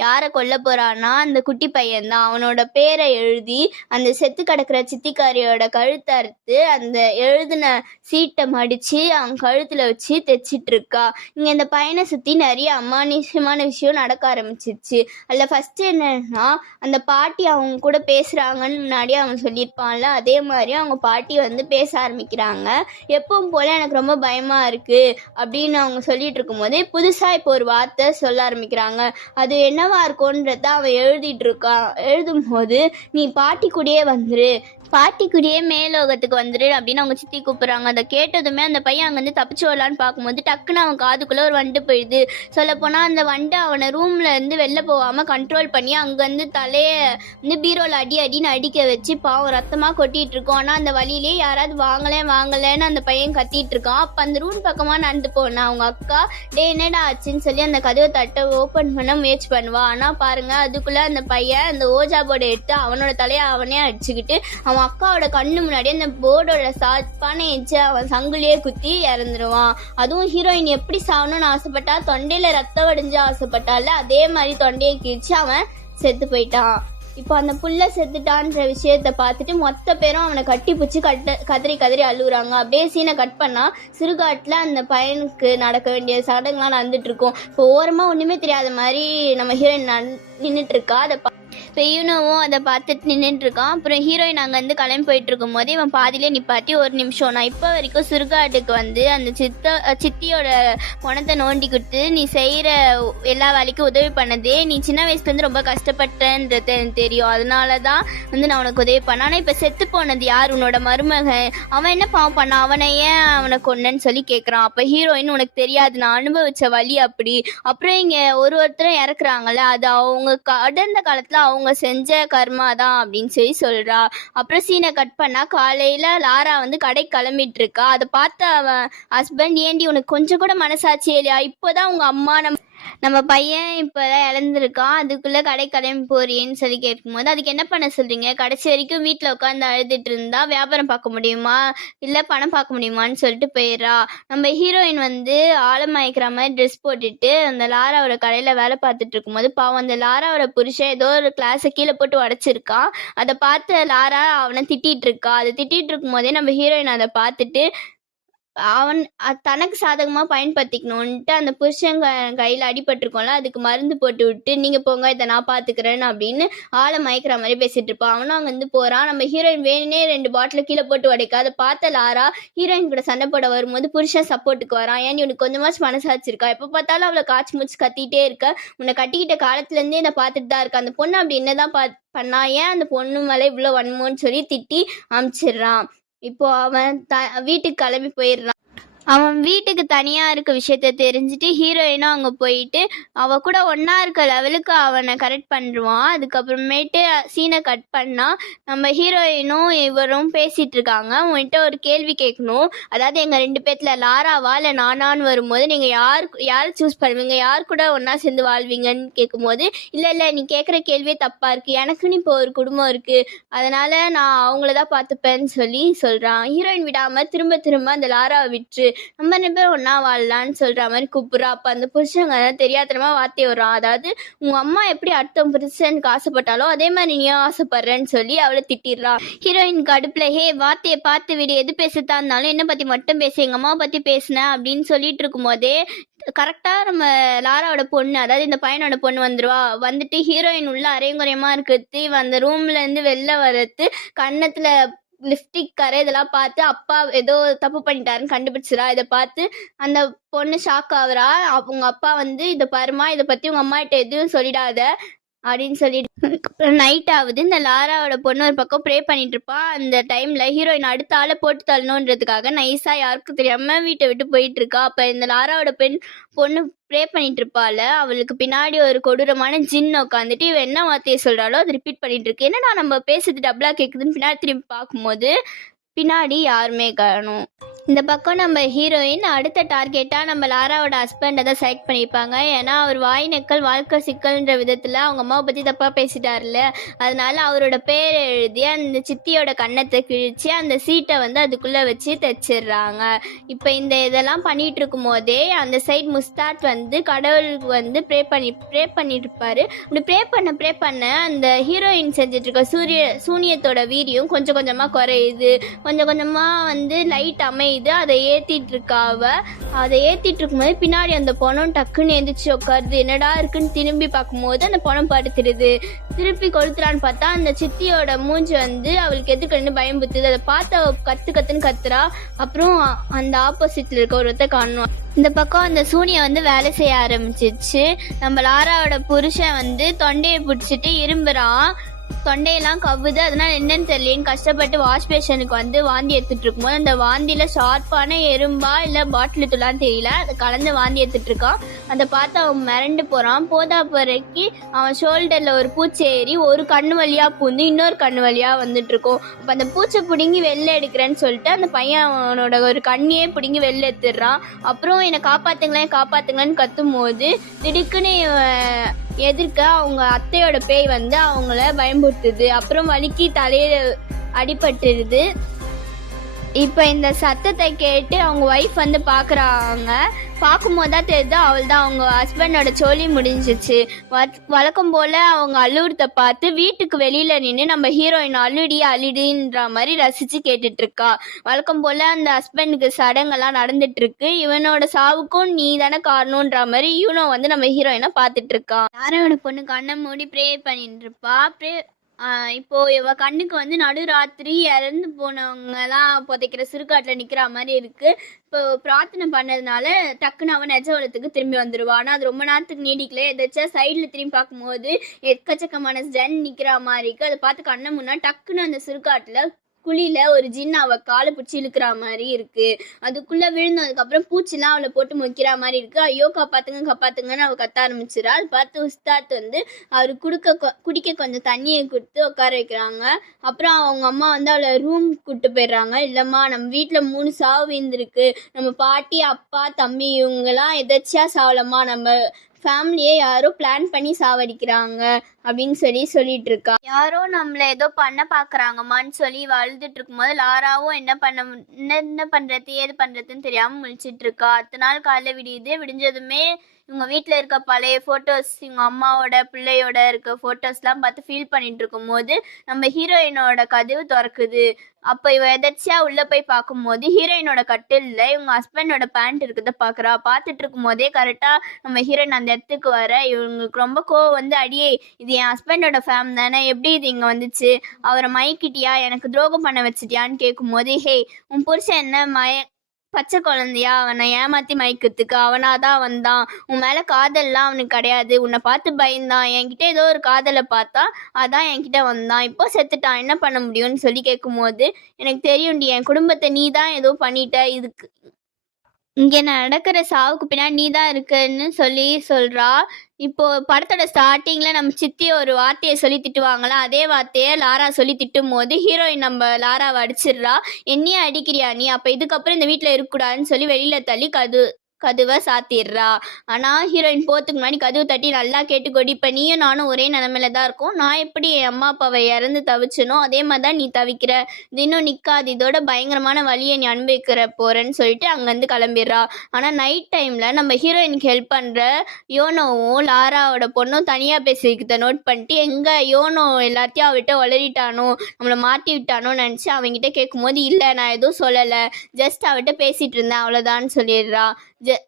யாரை கொல்ல போறான்னா அந்த குட்டி பையன்தான். அவனோட பேரை எழுதி அந்த செத்து கிடக்குற சித்திக்காரியோட கழுத்தை அறுத்து அந்த எழுதின சீட்டை மடிச்சு அவன் கழுத்துல வச்சு தைச்சிட்டு இருக்கா. இங்க இந்த பையனை சுத்தி நிறைய அமானுஷமான விஷயம் நடக்க ஆரம்பிச்சிருச்சு. அதுல ஃபர்ஸ்ட் என்னன்னா அந்த பாட்டி அவங்க கூட பேசுறாங்கன்னு முன்னாடி அவன் சொல்லியிருப்பான்ல, அதே மாதிரி அவங்க பாட்டி வந்து பேச ஆரம்பிக்கிறாங்க. எப்பவும் போல எனக்கு ரொம்ப பயமா இருக்கு அப்படின்னு அவங்க சொல்லிட்டு இருக்கும்போது புதுசா இப்போ ஒரு வார்த்தை சொல்ல ஆரம்பிக்கிறாங்க. அது என்னவா இருக்கும்ன்றத அவன் எழுதிட்டு இருக்கான். எழுதும் போது நீ பாட்டி கூடயே வந்துரு, பாட்டிக்குடியே மேலோகத்துக்கு வந்துரு அப்படின்னு அவங்க சித்தி கூப்பிட்றாங்க. அதை கேட்டதுமே அந்த பையன் அங்கேருந்து தப்பிச்சு வரலான்னு பார்க்கும்போது டக்குன்னு அவன் காதுக்குள்ளே ஒரு வண்டு போயிடுது. சொல்லப்போனால் அந்த வண்டு அவனை ரூமில் இருந்து வெளில போகாமல் கண்ட்ரோல் பண்ணி அங்கேருந்து தலையை வந்து பீரோவில் அடின்னு அடிக்க வச்சு பாவம் ரத்தமாக கொட்டிகிட்டு இருக்கோம். ஆனால் அந்த வழியிலே யாராவது வாங்கலேன்னு அந்த பையன் கத்திட்டு இருக்கான். அப்போ அந்த ரூம் பக்கமாக நடந்து போனா அவங்க அக்கா என்னடா ஆச்சுன்னு சொல்லி அந்த கதவை தட்டை ஓப்பன் பண்ண முயற்சி பண்ணுவா. ஆனால் பாருங்க அதுக்குள்ளே அந்த பையன் அந்த ஓஜா போர்டை எடுத்து அவனோட தலையை அவனே அடிச்சுக்கிட்டு அவன் அக்காவோட கண்ணு முன்னாடி அந்த போர்டோட சாப்பானை வச்சு அவன் சங்குலியே குத்தி இறந்துருவான். அதுவும் ஹீரோயின் எப்படி சாகணும்னு ஆசைப்பட்டா, தொண்டையில ரத்தம் வடிஞ்சு ஆசைப்பட்டால அதே மாதிரி தொண்டையை கிழிச்சு அவன் செத்து போயிட்டான். இப்போ அந்த புள்ள செத்துட்டான்ற விஷயத்த பார்த்துட்டு மொத்த பேரும் அவனை கட்டி பிடிச்சி கதறி அழுகுறாங்க. அப்படியே சீனை கட் பண்ணா சிறுகாட்டில் அந்த பையனுக்கு நடக்க வேண்டிய சடங்குலாம் நடந்துட்டு இருக்கும். இப்போ ஓரமா ஒண்ணுமே தெரியாத மாதிரி நம்ம ஹீரோயின் நின்றுட்டு இருக்கா. அதை பெய்யனவும் அதை பார்த்துட்டு நின்றுட்டு இருக்கான். அப்புறம் ஹீரோயின் அங்கேருந்து கிளம்பி போயிட்டு இருக்கும் போது இவன் பாதிலே நிப்பாட்டி ஒரு நிமிஷம், நான் இப்போ வரைக்கும் சுருகாட்டுக்கு வந்து அந்த சித்தியோட பணத்தை நோண்டி கொடுத்து நீ செய்கிற எல்லா வேலைக்கும் உதவி பண்ணதே, நீ சின்ன வயசுலேருந்து ரொம்ப கஷ்டப்பட்டன்றது எனக்கு தெரியும், அதனால தான் வந்து நான் உனக்கு உதவி பண்ணேன். ஆனால் இப்போ செத்து போனது யார், உன்னோட மருமகன், அவன் என்ன பாவம் பண்ணான், அவனை ஏன் அவனை கொன்னன்னு சொல்லி கேட்குறான். அப்போ ஹீரோயின் உனக்கு தெரியாது, நான் அனுபவிச்ச வழி அப்படி. அப்புறம் இங்கே ஒருத்தரும் இறக்குறாங்கல்ல, அது அவங்க கடந்த காலத்தில் அவங்க செஞ்ச கர்மா தான் அப்படின்னு சொல்லி சொல்றா. அப்புறம் சீனை கட் பண்ணா காலையில லாரா வந்து கடைக்கு கிளம்பிட்டு இருக்கா. அதை பார்த்து அவன் ஹஸ்பண்ட் ஏண்டி உனக்கு கொஞ்சம் கூட மனசாட்சி இல்லையா, இப்போதான் உங்க அம்மா நம்ம பையன் இப்போதான் இழந்திருக்கான், அதுக்குள்ள கடை கிளம்பி போறியேன்னு சொல்லி கேட்கும்போது அதுக்கு என்ன பண்ண சொல்றீங்க, கடைசி வரைக்கும் வீட்டில் உட்காந்து அழுதுட்டு இருந்தா வியாபாரம் பார்க்க முடியுமா இல்லை பணம் பார்க்க முடியுமான்னு சொல்லிட்டு போயிடுறா. நம்ம ஹீரோயின் வந்து ஆழமாய்க்கிற மாதிரி ட்ரெஸ் போட்டுட்டு அந்த லாராவோட கடையில் வேலை பார்த்துட்டு இருக்கும்போது பாவம் அந்த லாராவோட புருஷன் ஏதோ ஒரு கிளாஸை கீழே போட்டு உடச்சிருக்கான். அதை பார்த்து லாரா அவனை திட்டிட்டு இருக்கா. அதை திட்டிட்டு இருக்கும் போதே நம்ம ஹீரோயின் அதை பார்த்துட்டு அவன் தனக்கு சாதகமாக பயன்படுத்திக்கணுன்ட்டு அந்த புருஷன் கையில் அடிபட்டிருக்கோம்ல அதுக்கு மருந்து போட்டு விட்டு நீங்கள் போங்க இதை நான் பார்த்துக்கிறேன்னு அப்படின்னு ஆளை மயக்கிற மாதிரி பேசிகிட்டு இருப்பான். அவனும் அங்கேருந்து போகிறான். நம்ம ஹீரோயின் வேணுனே 2 பாட்டில் கீழே போட்டு உடைக்க அதை பார்த்த லாரா ஹீரோயின் கூட சண்டை போட வரும்போது புருஷன் சப்போர்ட்டுக்கு வரான். ஏன் உனக்கு கொஞ்சமாச்சும் மனசாச்சிருக்கா, எப்போ பார்த்தாலும் அவளை காய்ச்சி மூச்சு கத்திட்டே இருக்க, உன்னை கட்டிக்கிட்ட காலத்துலேருந்தே இதை பார்த்துட்டு தான் இருக்கா, அந்த பொண்ணு அப்படி என்னதான் பண்ணா, ஏன் அந்த பொண்ணு மேலே இவ்வளோ வன்மோன்னு சொல்லி திட்டி அமிச்சிடுறான். இப்போ அவன் வீட்டுக்கு கிளம்பி போயிடுறான். அவன் வீட்டுக்கு தனியாக இருக்க விஷயத்த தெரிஞ்சுட்டு ஹீரோயினும் அங்கே போயிட்டு அவ கூட ஒன்றா இருக்க லெவலுக்கு அவனை கரெக்ட் பண்ணுவான். அதுக்கப்புறமேட்டு சீனை கட் பண்ணால் நம்ம ஹீரோயினும் இவரும் பேசிகிட்டு இருக்காங்க. உன்கிட்ட ஒரு கேள்வி கேட்கணும், அதாவது எங்கள் 2 பேத்துல லாராவா இல்லை நானான்னு வரும்போது நீங்கள் யாரை சூஸ் பண்ணுவீங்க, யார் கூட ஒன்றா சேர்ந்து வாழ்வீங்கன்னு கேட்கும்போது இல்லை நீ கேட்குற கேள்வியே தப்பாக இருக்குது, எனக்குன்னு இப்போ ஒரு குடும்பம் இருக்குது, அதனால் நான் அவங்கள தான் பார்த்துப்பேன்னு சொல்லி சொல்கிறான். ஹீரோயின் விடாமல் திரும்ப அந்த லாராவை விட்டுரு, நம்ம 2 பேரும் ஒன்றா வாழலான்னு சொல்கிற மாதிரி கூப்பிட்றா. அப்போ அந்த புருஷங்க தெரியாதனமா வார்த்தை வரும். அதாவது உங்கள் அம்மா எப்படி அடுத்த புருஷனுக்கு ஆசைப்பட்டாலோ அதே மாதிரி நீயும் ஆசைப்படுறேன்னு சொல்லி அவளை திட்டிடுறா. ஹீரோயின் கடுப்புல ஹே வார்த்தையை பார்த்து விடு, எது பேசுறதா இருந்தாலும் என்னை பற்றி மட்டும் பேசு, எங்கள் அம்மாவை பற்றி பேசினேன் அப்படின்னு சொல்லிட்டு இருக்கும்போதே கரெக்டாக நம்ம லாராவோட பொண்ணு, அதாவது இந்த பையனோட பொண்ணு வந்துடுவா. வந்துட்டு ஹீரோயின் உள்ள அரைங்குறையமாக இருக்கிறது, இவன் அந்த ரூம்லேருந்து வெளில வர்றது, கன்னத்தில் லிப்ஸ்டிக் கரை இதெல்லாம் பார்த்து அப்பா ஏதோ தப்பு பண்ணிட்டாருன்னு கண்டுபிடிச்சிடா. இதை பார்த்து அந்த பொண்ணு ஷாக் ஆகுறா. அவங்க அப்பா இதை பாருமா, இதை பற்றி உங்கள் அம்மாகிட்ட எதுவும் சொல்லிடாத அப்படின்னு சொல்லிட்டு நைட் ஆகுது. இந்த லாராவோட பொண்ணு ஒரு பக்கம் ப்ரே பண்ணிட்டு இருப்பா. அந்த டைம்ல ஹீரோயின் அடுத்த ஆளை போட்டு தள்ளணுன்றதுக்காக நைஸா யாருக்கும் தெரியாம வீட்டை விட்டு போயிட்டு இருக்கா. அப்ப இந்த லாராவோட பொண்ணு ப்ரே பண்ணிட்டு இருப்பாள். அவளுக்கு பின்னாடி ஒரு கொடூரமான ஜின் உட்காந்துட்டு இவன் என்ன வார்த்தையை சொல்றாளோ அதை ரிப்பீட் பண்ணிட்டு இருக்கு. என்னடா நம்ம பேசுறது டபுளா கேக்குதுன்னு பின்னாடி திரும்பி பார்க்கும்போது பின்னாடி யாருமே காணும். இந்த பக்கம் நம்ம ஹீரோயின் அடுத்த டார்கெட்டாக நம்ம லாராவோட ஹஸ்பண்டை தான் செலக்ட் பண்ணியிருப்பாங்க. ஏன்னா அவர் வாய் நக்கல் வாழ்க்கை சிக்கல்ன்ற விதத்தில் அவங்க அம்மாவை பற்றி தப்பாக பேசிட்டார்ல, அதனால அவரோட பேர் எழுதி அந்த சித்தியோட கன்னத்தை கிழிச்சு அந்த சீட்டை அதுக்குள்ளே வச்சு தைச்சிடுறாங்க. இப்போ இந்த இதெல்லாம் பண்ணிகிட்டு இருக்கும் போதே அந்த சைட் முஸ்தாத் கடவுளுக்கு ப்ரே பண்ணிட்டு இருப்பாரு. அப்படி ப்ரே பண்ண அந்த ஹீரோயின் செஞ்சுட்டு இருக்க சூனியத்தோட வீரியம் கொஞ்சம் கொஞ்சமாக குறையுது. கொஞ்சம் கொஞ்சமாக லைட் அமையுது. அதை ஏற்றிட்டு இருக்காவ. அதை ஏற்றிட்டு இருக்கும்போது பின்னாடி அந்த பணம் டக்குன்னு எந்திரிச்சு உட்காருது. என்னடா இருக்குன்னு திரும்பி பார்க்கும்போது அந்த பணம் படுத்துடுது. திருப்பி கொளுத்துறான்னு பார்த்தா அந்த சித்தியோட மூஞ்சி அவளுக்கு எதுக்கு பயம்புத்துது. அதை பார்த்து அவ கத்துன்னு கத்துறா. அப்புறம் அந்த ஆப்போசிட்ல இருக்க ஒருத்தர் காணும். இந்த பக்கம் அந்த சூனியை வேலை செய்ய ஆரம்பிச்சிச்சு. நம்ம லாராவோட புருஷன் தொண்டையை பிடிச்சிட்டு இரும்புறான். தொண்டையெல்லாம் கவ்வுது. அதனால என்னன்னு தெரியலன்னு கஷ்டப்பட்டு வாஷ் பேஷனுக்கு வாந்தி எடுத்துட்டு இருக்கும்போது அந்த வாந்தியில ஷார்ப்பான எறும்பா இல்லை பாட்டில் தூளான்னு தெரியல, அதை கலந்து வாந்தி எடுத்துட்டு இருக்கான். அதை பார்த்து அவன் மிரண்டு போறான். போதாப்பறைக்கு அவன் ஷோல்டர்ல ஒரு பூச்சி ஏறி ஒரு கண்ணு வழியா பூந்து இன்னொரு கண்ணு வழியா வந்துட்டு இருக்கும். அப்ப அந்த பூச்சை பிடுங்கி வெளில எடுக்கிறேன்னு சொல்லிட்டு அந்த பையன் அவனோட ஒரு கண்ணியே பிடுங்கி வெளில எடுத்துடுறான். அப்புறம் என்னை காப்பாத்துங்களேன்னு கத்தும் போது திடுக்குன்னு எதிர்க்க அவங்க அத்தையோட பேய் அவங்கள பயன்படுத்துது. அப்புறம் வலிக்கு தலையில அடிபட்டுருது. இப்போ இந்த சத்தத்தை கேட்டு அவங்க ஒய்ஃப் பார்க்குறாங்க. பார்க்கும்போது தான் தெரியுது அவள் தான் அவங்க ஹஸ்பண்டோட சோழி முடிஞ்சிச்சு. வழக்கம் போல் அவங்க அழுவுறத பார்த்து வீட்டுக்கு வெளியில் நின்று நம்ம ஹீரோயின் அழுடின்ற மாதிரி ரசித்து கேட்டுட்ருக்கா. வழக்கம் போல் அந்த ஹஸ்பண்டுக்கு சடங்கெல்லாம் நடந்துட்டுருக்கு. இவனோட சாவுக்கும் நீ தானே காரணன்ற மாதிரி யூனோ நம்ம ஹீரோயினை பார்த்துட்ருக்கா. யாரோட பொண்ணு கண்ணை மூடி ப்ரே பண்ணிட்டு இருப்பா. இப்போ இவ கண்ணுக்கு நடுராத்திரி இறந்து போனவங்கலாம் புதைக்கிற சுடுகாட்டில் நிற்கிற மாதிரி இருக்கு. இப்போ பிரார்த்தனை பண்ணதுனால டக்குன்னு அவன் நெஜ உலகத்துக்கு திரும்பி வந்துடுவான். ஆனால் அது ரொம்ப நேரத்துக்கு நீடிக்கல. எதாச்சும் சைடில் திரும்பி பார்க்கும்போது எக்கச்சக்கமான ஜன் நிற்கிற மாதிரி இருக்கு. அதை பார்த்து கண்ணை முன்னா டக்குன்னு அந்த சுடுகாட்டில் குழியில ஒரு ஜின் அவ காலை பிடிச்சி இழுக்கிற மாதிரி இருக்கு. அதுக்குள்ள விழுந்ததுக்கு அப்புறம் பூச்சிலாம் அவளை போட்டு முக்கிற மாதிரி இருக்கு. ஐயோ காப்பாத்துங்கன்னு அவ கத்த ஆரம்பிச்சிடா. அது பார்த்து உஸ்தாத் அவரு குடிக்க கொஞ்சம் தண்ணியை கொடுத்து உட்கார வைக்கிறாங்க. அப்புறம் அவங்க அம்மா அவளை ரூம் கூப்பிட்டு போயிடுறாங்க. இல்லம்மா நம்ம வீட்டுல 3 சாவு வீழ்ந்திருக்கு. நம்ம பாட்டி அப்பா தம்பி இவங்கெல்லாம் எதாச்சியா சாவலம்மா, நம்ம ஃபேமிலியே யாரோ பிளான் பண்ணி சாவடிக்கிறாங்க அப்படின்னு சொல்லிட்டு இருக்கா. யாரோ நம்மள ஏதோ பண்ண பாக்குறாங்கம்மான்னு சொல்லி அழுதுட்டு இருக்கும்போது லாராவும் என்ன பண்றது ஏது பண்றதுன்னு தெரியாம முழிச்சிட்டு இருக்கா. அடுத்த நாள் காலைல விடிஞ்சதுமே இவங்க வீட்டில் இருக்க பழைய ஃபோட்டோஸ், இவங்க அம்மாவோட பிள்ளையோட இருக்க ஃபோட்டோஸ்லாம் பார்த்து ஃபீல் பண்ணிட்டு இருக்கும் போது நம்ம ஹீரோயினோட கதவு திறக்குது. அப்போ இவ எதாச்சியா உள்ளே போய் பார்க்கும்போது ஹீரோயினோட கட்டிலில் இவங்க ஹஸ்பண்டோட பேண்ட் இருக்கிறத பார்க்குறா. பார்த்துட்டு இருக்கும் போதே கரெக்டாக நம்ம ஹீரோயின் அந்த இடத்துக்கு வர இவங்களுக்கு ரொம்ப கோவம் அடியே இது என் ஹஸ்பண்டோட ஃபேம் தானே, எப்படி இது இங்கே வந்துச்சு, அவரை மயக்கிட்டியா, எனக்கு துரோகம் பண்ண வச்சிட்டியான்னு கேட்கும்போது ஹே உன் புருஷன் என்ன பச்சை குழந்தையா, அவனை ஏமாத்தி மயக்கிறதுக்கு அவனாதான் வந்தான், உன் மேல காதல்லாம் அவனுக்கு கிடையாது, உன்னை பார்த்து பயந்தான், என்கிட்ட ஏதோ ஒரு காதலை பார்த்தா அதான் என்கிட்ட வந்தான், இப்போ செத்துட்டான், என்ன பண்ண முடியும்னு சொல்லி கேட்கும்போது எனக்கு தெரியும்டி என் குடும்பத்தை நீ தான் ஏதோ பண்ணிட்ட, இதுக்கு இங்கே நடக்கிற சாவுக்கு பின்னாடி நீ தான் இருக்குன்னு சொல்றா. இப்போ படத்தோட ஸ்டார்டிங்ல நம்ம சித்தி ஒரு வார்த்தையை சொல்லி திட்டுவாங்களா, அதே வார்த்தையை லாரா சொல்லி திட்டும் போது ஹீரோயின் நம்ம லாராவை அடிச்சிடுறா. என்னையே அடிக்கிறியா நீ, அப்போ இதுக்கப்புறம் இந்த வீட்டில் இருக்கக்கூடாதுன்னு சொல்லி வெளியில தள்ளி கதவை சாத்திடுறா. ஆனால் ஹீரோயின் போகிறதுக்கு முன்னாடி கதவு தட்டி நல்லா கேட்டுக்கொடி, இப்போ நீயும் நானும் ஒரே நிலமையில தான் இருக்கோம். நான் எப்படி என் அம்மா அப்பாவை இறந்து தவிச்சனோ அதே மாதிரி தான் நீ தவிக்கிற. இது இன்னும் நிற்காது. இதோட பயங்கரமான வழியை நீ அனுபவிக்கிற போகிறேன்னு சொல்லிட்டு அங்கேருந்து கிளம்பிடுறா. ஆனால் நைட் டைமில் நம்ம ஹீரோயினுக்கு ஹெல்ப் பண்ணுற யோனோவும் லாராவோட பொண்ணும் தனியாக பேசிக்கிறத நோட் பண்ணிட்டு எங்கே யோனோ எல்லாத்தையும் அவகிட்ட உளறிட்டானோ, நம்மளை மாட்டி விட்டானோன்னு நினச்சி அவங்ககிட்ட கேட்கும்போது, இல்லை நான் எதுவும் சொல்லலை, ஜஸ்ட் அவகிட்ட பேசிகிட்டு இருந்தேன் அவ்வளோதான்னு சொல்லிடுறா.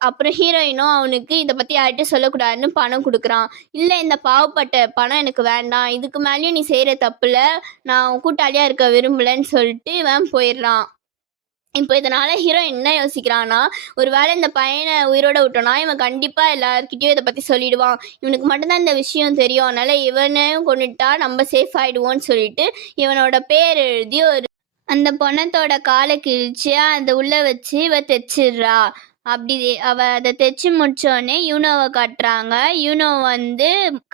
அப்புறம் ஹீரோயினும் அவனுக்கு இதை பற்றி யார்கிட்ட சொல்லக்கூடாதுன்னு பணம் கொடுக்குறான். இல்லை, இந்த பாவப்பட்ட பணம் எனக்கு வேண்டாம், இதுக்கு மேலேயும் நீ செய்கிற தப்பில் நான் கூட்டாளியாக இருக்க விரும்பலைன்னு சொல்லிட்டு இவன் போயிடுறான். இப்போ இதனால் ஹீரோ என்ன யோசிக்கிறான்னா, ஒரு வேளை இந்த பையனை உயிரோட விட்டோன்னா இவன் கண்டிப்பாக எல்லாருக்கிட்டையும் இதை பற்றி சொல்லிடுவான், இவனுக்கு மட்டும்தான் இந்த விஷயம் தெரியும், அதனால் இவனையும் கொண்டுட்டா நம்ம சேஃப் ஆகிடுவோன்னு சொல்லிட்டு இவனோட பேர் எழுதி அந்த பொண்ணத்தோட காலை கிழிச்சு அதை உள்ளே வச்சு இவ தைச்சிடுறா. அப்படி அதை தைச்சி முடிச்சோடனே யூனோவை காட்டுறாங்க. யூனோ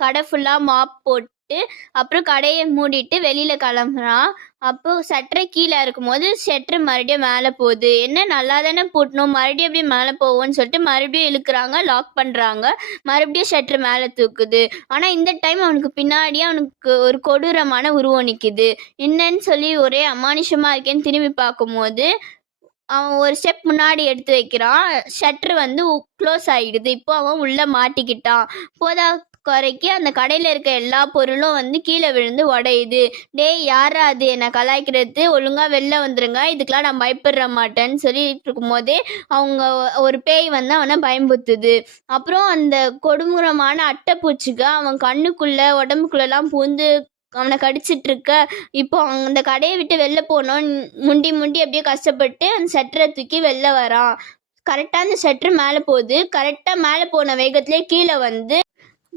கடை ஃபுல்லாக மாப் போட்டு அப்புறம் கடையை மூடிட்டு வெளியில் கிளம்புறான். அப்போ ஷட்டரை கீழே இருக்கும்போது ஷட்டரு மறுபடியும் மேலே போகுது. என்ன நல்லா தானே பூட்டணும், மறுபடியும் எப்படி மேலே போவோன்னு சொல்லிட்டு மறுபடியும் இழுக்கிறாங்க, லாக் பண்ணுறாங்க, மறுபடியும் ஷட்டரு மேலே தூக்குது. ஆனால் இந்த டைம் அவனுக்கு பின்னாடியே அவனுக்கு ஒரு கொடூரமான உருவம் நிற்கிது. என்னன்னு சொல்லி ஒரே அமானுஷமாக இருக்கேன்னு திரும்பி பார்க்கும்போது அவன் ஒரு ஸ்டெப் முன்னாடி எடுத்து வைக்கிறான். ஷட்ரு க்ளோஸ் ஆகிடுது. இப்போ அவன் உள்ளே மாட்டிக்கிட்டான். போதா குறைக்கு அந்த கடையில் இருக்க எல்லா பொருளும் கீழே விழுந்து உடையுது. டேய், யாரா அது என்னை கலாய்க்கிறது, ஒழுங்காக வெளில வந்துருங்க, இதுக்கெலாம் நான் பயப்பட மாட்டேன்னு சொல்லிட்டு இருக்கும்போதே அவங்க ஒரு பேய் அவனை பயம்புத்துது. அப்புறம் அந்த கொடூரமான அட்டைப்பூச்சிக்கு அவன் கண்ணுக்குள்ளே உடம்புக்குள்ளெல்லாம் பூந்து அவனை கடிச்சிட்டு இருக்க. இப்போ அந்த கடையை விட்டு வெளில போனோன்னு முண்டி அப்படியே கஷ்டப்பட்டு அந்த ஷட்டரை தூக்கி வெளில வரான். கரெக்டாக அந்த ஷட்டரு மேலே போகுது. கரெக்டாக மேலே போன வேகத்திலே கீழே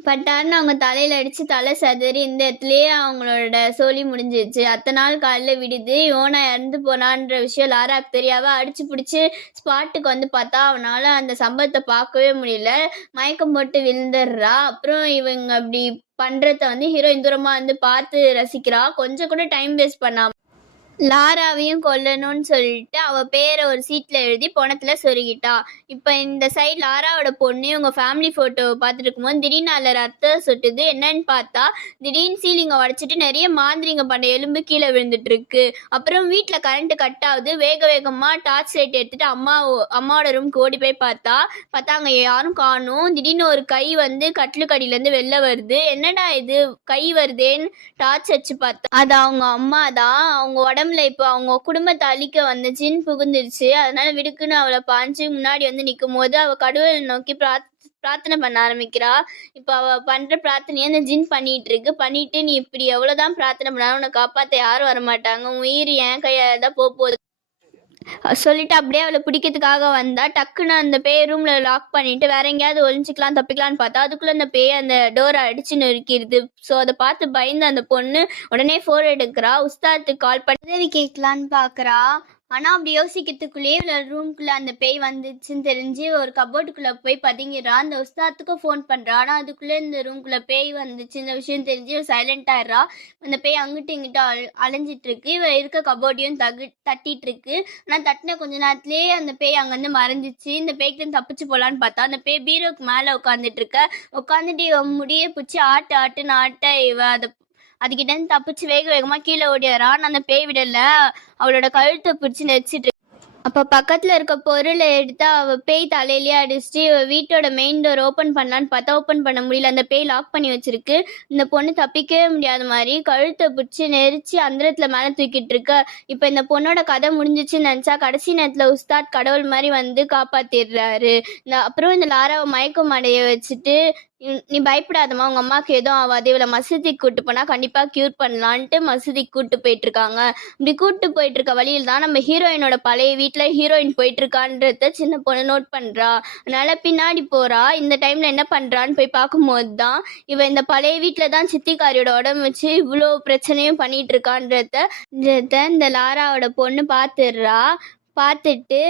பட்டார்னு அவங்க தலையில் அடித்து தலை சதறி இந்த இடத்துலையே அவங்களோட சோலி முடிஞ்சிச்சு. அத்தனை நாள் காலையில் விடுது. யோனா இறந்து போனான்ற விஷயம் லாராக்கு தெரியாம அடிச்சு பிடிச்சி ஸ்பாட்டுக்கு பார்த்தா அவனால் அந்த சம்பவத்தை பார்க்கவே முடியல. மயக்கம் போட்டு விழுந்துடுறா. அப்புறம் இவங்க அப்படி பண்ணுறத ஹீரோயின் தூரமாக பார்த்து ரசிக்கிறா. கொஞ்சம் கூட டைம் வேஸ்ட் பண்ணாம லாராவையும் கொல்லணும்னு சொல்லிட்டு அவள் பேரை ஒரு சீட்டில் எழுதி பணத்தில் சொருகிட்டா. இப்போ இந்த சைடு லாராவோட பொண்ணு இவங்க ஃபேமிலி ஃபோட்டோவை பார்த்துட்டு இருக்கும்போது திடீர்னு அதில் ரத்தம் சொட்டுது. என்னன்னு பார்த்தா திடீர்னு சீலிங்கை உடச்சிட்டு நிறைய மாந்திரிங்க பண்ண எலும்பு கீழே விழுந்துட்டு இருக்கு. அப்புறம் வீட்டில் கரண்ட்டு கட் ஆகுது. வேகமாக டார்ச் லைட் எடுத்துட்டு அம்மாவோட ரூம்க்கு ஓடி போய் பார்த்தா அங்கே யாரும் காணும். திடீர்னு ஒரு கை கட்டிலுக்கடியிலேருந்து வெளில வருது. என்னடா இது கை வருதேன்னு டார்ச் வச்சு பார்த்தா அது அவங்க அம்மா தான். அவங்க உடம்புல இப்போ அவங்க குடும்பத்தை அழிக்க ஜின் புகுந்துருச்சு. அதனால விடுக்குன்னு அவளை பாஞ்சு முன்னாடி நிற்கும் போது அவள் கடவுளை நோக்கி பிரார்த்தனை பண்ண ஆரம்பிக்கிறா. இப்போ அவள் பண்ணுற பிரார்த்தனையை அந்த ஜின் பண்ணிட்டு நீ இப்படி எவ்வளோதான் பிரார்த்தனை பண்ணாலும் உன்னை காப்பாற்ற யாரும் வரமாட்டாங்க, உன் உயிர் என் கையால் தான் போகுது சொல்லிட்டு அப்படியே அவளை பிடிக்கிறதுக்காக வந்தா. டக்குன்னு அந்த பேய் ரூம்ல லாக் பண்ணிட்டு வேற எங்கேயாவது ஒழிஞ்சிக்கலாம் தப்பிக்கலான்னு பார்த்தா அதுக்குள்ள அந்த பேய் அந்த டோரை அடிச்சு நொறுக்கிடுது. ஸோ அதை பார்த்து பயந்து அந்த பொண்ணு உடனே ஃபோன் எடுக்கிறா. உஸ்தாத்துக்கு கால் பண்ணி உதவி கேட்கலான்னு பார்க்குறா. ஆனால் அப்படி யோசிக்கிறதுக்குள்ளேயே ரூம்குள்ளே அந்த பேய் வந்துச்சுன்னு தெரிஞ்சு ஒரு கபோர்டுக்குள்ளே போய் பதுங்கிடுறா. அந்த உஸ்தாத்துக்கும் ஃபோன் பண்ணுறா. ஆனால் அதுக்குள்ளே இந்த ரூம்குள்ளே பேய் வந்துச்சு இந்த விஷயம் தெரிஞ்சு சைலண்ட் ஆயிடுறா. அந்த பேய் அங்கிட்டு இங்கிட்ட அலைஞ்சிட்டு இருக்கு. இவ இருக்க கபோர்டையும் தட்டிட்டு இருக்கு. ஆனால் தட்டின கொஞ்ச நேரத்துலேயே அந்த பேய் அங்கேருந்து மறைஞ்சிச்சு. இந்த பேய்க்கு தப்பிச்சு போகலான்னு பார்த்தா அந்த பேய் பீரோக்கு மேலே உட்காந்துட்டு இவ முடிய பிடிச்சி ஆட்டுன்னு ஆட்ட இவ அதுக்கிட்ட தப்பிச்சு வேகமா கீழே ஓடிடுறான். அந்த பேய் விடல, அவளோட கழுத்தை பிடிச்சி நெரிச்சிட்டு. அப்போ பக்கத்தில் இருக்க பொருளை எடுத்து அவள் பேய் தலையிலேயே அடிச்சுட்டு வீட்டோட மெயின் டோர் ஓப்பன் பண்ணலான்னு பார்த்தா ஓப்பன் பண்ண முடியல. அந்த பேய் லாக் பண்ணி வச்சிருக்கு. இந்த பொண்ணு தப்பிக்கவே முடியாத மாதிரி கழுத்தை பிடிச்சி நெரிச்சு அந்தரத்தில் மேலே தூக்கிட்டு இருக்க. இப்போ இந்த பொண்ணோட கதை முடிஞ்சிச்சுன்னு நினச்சா கடைசி நேரத்தில் உஸ்தாத் கடவுள் மாதிரி காப்பாற்றிடுறாரு. அப்புறம் இந்த லாராவை மயக்கம் அடைய வச்சுட்டு நீ பயப்படாதம்மா, உங்க அம்மாவுக்கு எதுவும் ஆகாது, இவளை மசூதிக்கு கூட்டு போனா கண்டிப்பா கியூர் பண்ணலான்ட்டு மசூதிக்கு கூட்டு போயிட்டு இருக்காங்க. இப்படி கூட்டு போயிட்டு இருக்க வழியில் தான் நம்ம ஹீரோயினோட பழைய வீட்டுல ஹீரோயின் போயிட்டு இருக்கான்றத சின்ன பொண்ணு நோட் பண்றா. அதனால பின்னாடி போறா. இந்த டைம்ல என்ன பண்றான்னு போய் பார்க்கும்போது தான் இவ இந்த பழைய வீட்டுல தான் சித்திக்காரியோட உடம்பு வச்சு இவ்வளோ பிரச்சனையும் பண்ணிட்டு இருக்கான்றத இந்த லாராவோட பொண்ணு பார்த்துடுறா. பார்த்துட்டு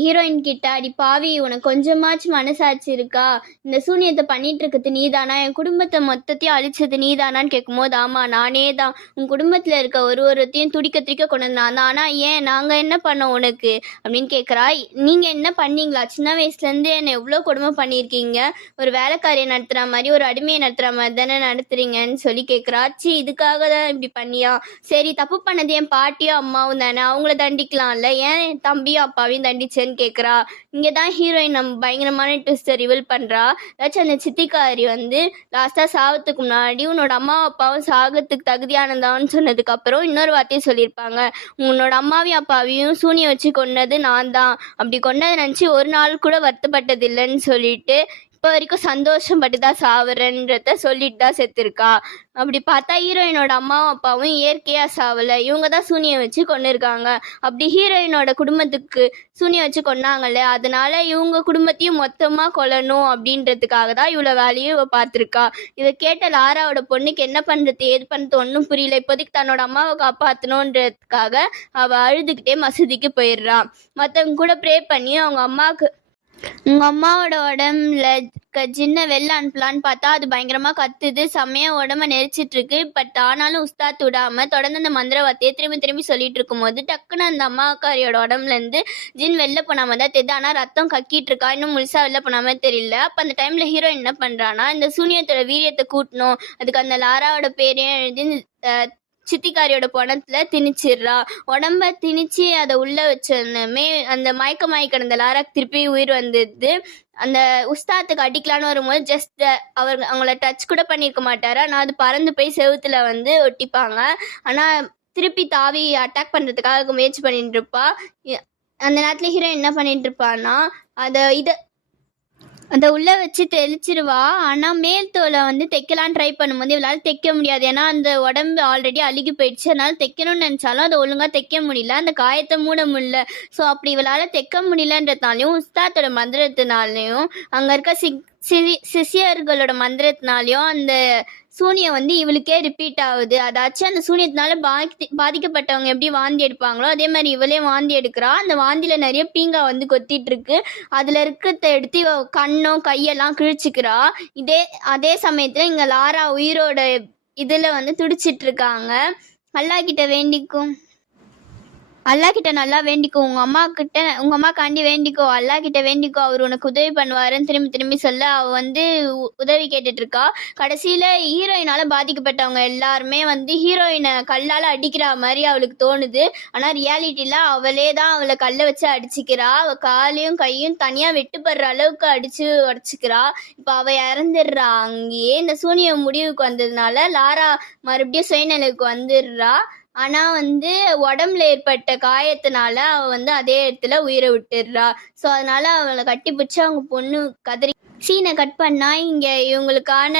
ஹீரோயின் கிட்ட, அடி பாவி உனக்கு கொஞ்சமாச்சும் மனசாட்சி இருக்கா, இந்த சூனியத்தை பண்ணிட்டு இருக்கிறது நீதானா, என் குடும்பத்தை மொத்தத்தையும் அழிச்சது நீதானான்னு கேட்கும்போது, ஆமா நானே தான், உன் குடும்பத்துல இருக்க ஒருத்தையும் துடிக்க கொண்டு நான் தான், ஆனா ஏன் நாங்க என்ன பண்ணோம் உனக்கு அப்படின்னு கேட்குறா. நீங்க என்ன பண்ணீங்களா, சின்ன வயசுல இருந்து என்னை எவ்வளோ கொடுமை பண்ணியிருக்கீங்க, ஒரு வேலைக்காரியை நடத்துற மாதிரி ஒரு அடிமையை நடத்துற மாதிரி தானே நடத்துறீங்கன்னு சொல்லி கேட்குறா. இதுக்காக தான் இப்படி பண்ணியா, சரி தப்பு பண்ணது என் பாட்டியும் அம்மாவும் தானே, அவங்கள தண்டிக்கலாம்ல, ஏன் என் தம்பியும் அப்பாவையும் தண்டிச்சேன்னு கேக்குறா. இங்கதான் ஹீரோயின் நம்ம பயங்கரமான ட்விஸ்ட ரிவீல் பண்றா. ஏதாச்சும் அந்த சித்திக்காரி வந்து லாஸ்டா சாவத்துக்கு முன்னாடி உன்னோட அம்மா அப்பாவும் சாகத்துக்கு தகுதியானதான்னு சொன்னதுக்கு அப்புறம் இன்னொரு வார்த்தையை சொல்லியிருப்பாங்க, உன்னோட அம்மாவையும் அப்பாவையும் சூனியம் வச்சு கொன்னது நான் தான், அப்படி கொன்னதை நினைச்சு ஒரு நாள் கூட வருத்தப்பட்டது இல்லைன்னு சொல்லிட்டு இப்போ வரைக்கும் சந்தோஷப்பட்டு தான் சாவுறன்றத சொல்லிட்டு தான் செத்துருக்கா. அப்படி பார்த்தா ஹீரோயினோட அம்மாவும் அப்பாவும் இயற்கையா சாவல, இவங்க தான் சூனியம் வச்சு கொண்டு இருக்காங்க. அப்படி ஹீரோயினோட குடும்பத்துக்கு சூனியம் வச்சு கொண்டாங்கல்ல, அதனால இவங்க குடும்பத்தையும் மொத்தமா கொல்லணும் அப்படின்றதுக்காக தான் இவ்வளோ வேலையும் இவ பார்த்துருக்கா. இதை கேட்ட லாராவோட பொண்ணுக்கு என்ன பண்றது ஏது பண்ணுறது ஒன்றும் புரியல. இப்போதைக்கு தன்னோட அம்மாவை காப்பாற்றணுன்றதுக்காக அவ அழுதுகிட்டே மசூதிக்கு போயிடுறா. மற்றவங்க கூட ப்ரே பண்ணி அவங்க அம்மாவுக்கு உங்க அம்மாவோட உடம்புல ஜின்ன வெளில அனுப்பலான்னு பார்த்தா அது பயங்கரமா கத்துது, செம்மையா உடம்ப நெரிச்சிட்டு இருக்கு. பட் ஆனாலும் உஸ்தாத் விடாம தொடர்ந்து அந்த மந்திரவார்த்தையை திரும்பி சொல்லிட்டு இருக்கும் போது டக்குன்னு அந்த அம்மாக்காரியோட உடம்புல இருந்து ஜின் வெளில போனாம தான் தெரியுது. ஆனா ரத்தம் கக்கிட்டு இருக்கா, இன்னும் முழுசா வெளில போனாம தெரியல. அப்ப அந்த டைம்ல ஹீரோயின் என்ன பண்றான்னா, இந்த சூனியத்தோட வீரியத்தை கூட்டணும், அதுக்கு அந்த லாராவோட பேரையும் எழுதி சித்திக்காரியோட பணத்துல திணிச்சிடுறா. உடம்ப திணிச்சு அதை உள்ள வச்சோன்னுமே அந்த மயக்கமாயி கிடந்த லாராக்கு திருப்பி உயிர் வந்தது. அந்த உஸ்தாத்துக்கு அடிக்கலான்னு வரும்போது ஜஸ்ட் அவங்கள டச் கூட பண்ணியிருக்க மாட்டாரு, ஆனால் அது பறந்து போய் செவுத்துல வந்து ஒட்டிப்பாங்க. ஆனால் திருப்பி தாவி அட்டாக் பண்ணுறதுக்காக முயற்சி பண்ணிட்டு இருப்பா. அந்த நேரத்தில் ஹீரோ என்ன பண்ணிட்டு இருப்பான்னா, அதை உள்ளே வச்சு தெளிச்சிருவா. ஆனால் மேல் தோலை வந்து தைக்கலான்னு ட்ரை பண்ணும்போது இவளால் தைக்க முடியாது, ஏன்னா அந்த உடம்பு ஆல்ரெடி அழுகி போயிடுச்சு. அதனால தைக்கணும்னு நினச்சாலும் அதை ஒழுங்காக தைக்க முடியல, அந்த காயத்தை மூட முடியல. ஸோ அப்படி இவளால் தைக்க முடியலன்றதுனாலையும் உஸ்தாத்தோட மந்திரத்தினாலையும் அங்கே இருக்க சிஷியர்களோட மந்திரத்தினாலையும் அந்த சூனியம் வந்து இவளுக்கே ரிப்பீட் ஆகுது. அதாச்சும் அந்த சூனியத்தினால பாதிக்கப்பட்டவங்க எப்படி வாந்தி எடுப்பாங்களோ அதே மாதிரி இவளே வாந்தி எடுக்கிறா. அந்த வாந்தியில நிறைய பீங்கா வந்து கொத்திட்டு இருக்கு, அதுல இருக்கிறத எடுத்து இவ கண்ணும் கையெல்லாம் கிழிச்சுக்கிறா. அதே சமயத்துல இங்க லாரா உயிரோட இதுல வந்து துடிச்சிட்டு இருக்காங்க. அல்லாஹ் கிட்ட நல்லா வேண்டிக்கோ, உங்க அம்மாக்காண்டி வேண்டிக்கோ, அல்லாஹ் கிட்ட வேண்டிக்கோ, அவர் உனக்கு உதவி பண்ணுவாருன்னு திரும்பி சொல்ல அவ வந்து உதவி கேட்டுட்டு இருக்கா. கடைசியில ஹீரோயினால பாதிக்கப்பட்டவங்க எல்லாருமே வந்து ஹீரோயினை கல்லால அடிக்கிற மாதிரி அவளுக்கு தோணுது. ஆனா ரியாலிட்டியில அவளே தான் அவளை கல்லை வச்சு அடிச்சுக்கிறா. அவ காலையும் கையும் தனியா வெட்டுப்படுற அளவுக்கு அடிச்சு உடச்சிக்கிறா. இப்ப அவ இறந்துடுறா. அங்கேயே இந்த சூனியம் முடிவுக்கு வந்ததுனால லாரா மறுபடியும் சுயநிலைக்கு வந்துடுறா. ஆனா வந்து உடம்புல ஏற்பட்ட காயத்தினால அவ வந்து அதே இடத்துல உயிரை விட்டுடுறா. ஸோ அதனால அவளை கட்டி பிடிச்சி அவங்க பொண்ணு கதறி சீனை கட் பண்ணா இங்க இவங்களுக்கான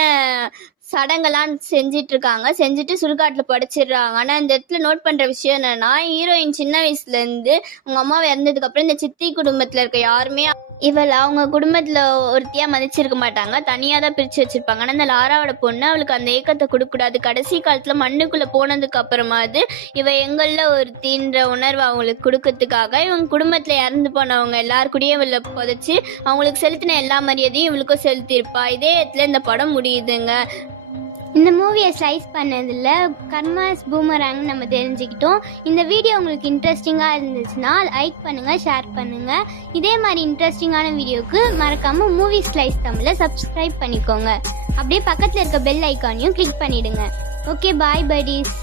சடங்கெல்லாம் செஞ்சுட்டு சுடுகாட்டில் படைச்சிடுறாங்க. ஆனால் இந்த இடத்துல நோட் பண்ணுற விஷயம் என்னன்னா, ஹீரோயின் சின்ன வயசுலேருந்து அவங்க அம்மாவை இறந்ததுக்கப்புறம் இந்த சித்தி குடும்பத்தில் இருக்க யாருமே இவளை அவங்க குடும்பத்தில் ஒருத்தியாக மதிச்சிருக்க மாட்டாங்க, தனியாக தான் பிரித்து வச்சுருப்பாங்க. ஆனால் இந்த லாராவோட பொண்ணு அவளுக்கு அந்த ஏக்கத்தை கொடுக்கூடாது. கடைசி காலத்தில் மண்ணுக்குள்ளே போனதுக்கு அப்புறமாவது இவ எங்களில் ஒருத்தின்ற உணர்வு அவங்களுக்கு கொடுக்கறதுக்காக இவங்க குடும்பத்தில் இறந்து போனவங்க எல்லாருக்கூடயே இவளை புதைச்சி அவங்களுக்கு செலுத்தின எல்லா மரியாதையும் இவளுக்கும் செலுத்தியிருப்பா. இதே இடத்துல இந்த படம் முடியுதுங்க. இந்த மூவியை ஸ்லைஸ் பண்ணதில் கர்மாஸ் பூமராங் நம்ம தெரிஞ்சுக்கிட்டோம். இந்த வீடியோ உங்களுக்கு இன்ட்ரெஸ்டிங்காக இருந்துச்சுன்னா லைக் பண்ணுங்கள், ஷேர் பண்ணுங்கள். இதே மாதிரி இன்ட்ரெஸ்டிங்கான வீடியோவுக்கு மறக்காமல் மூவி ஸ்லைஸ் தமிழை சப்ஸ்கிரைப் பண்ணிக்கோங்க. அப்படியே பக்கத்தில் இருக்க பெல் ஐக்கானையும் கிளிக் பண்ணிவிடுங்க. ஓகே, பாய் படீஸ்.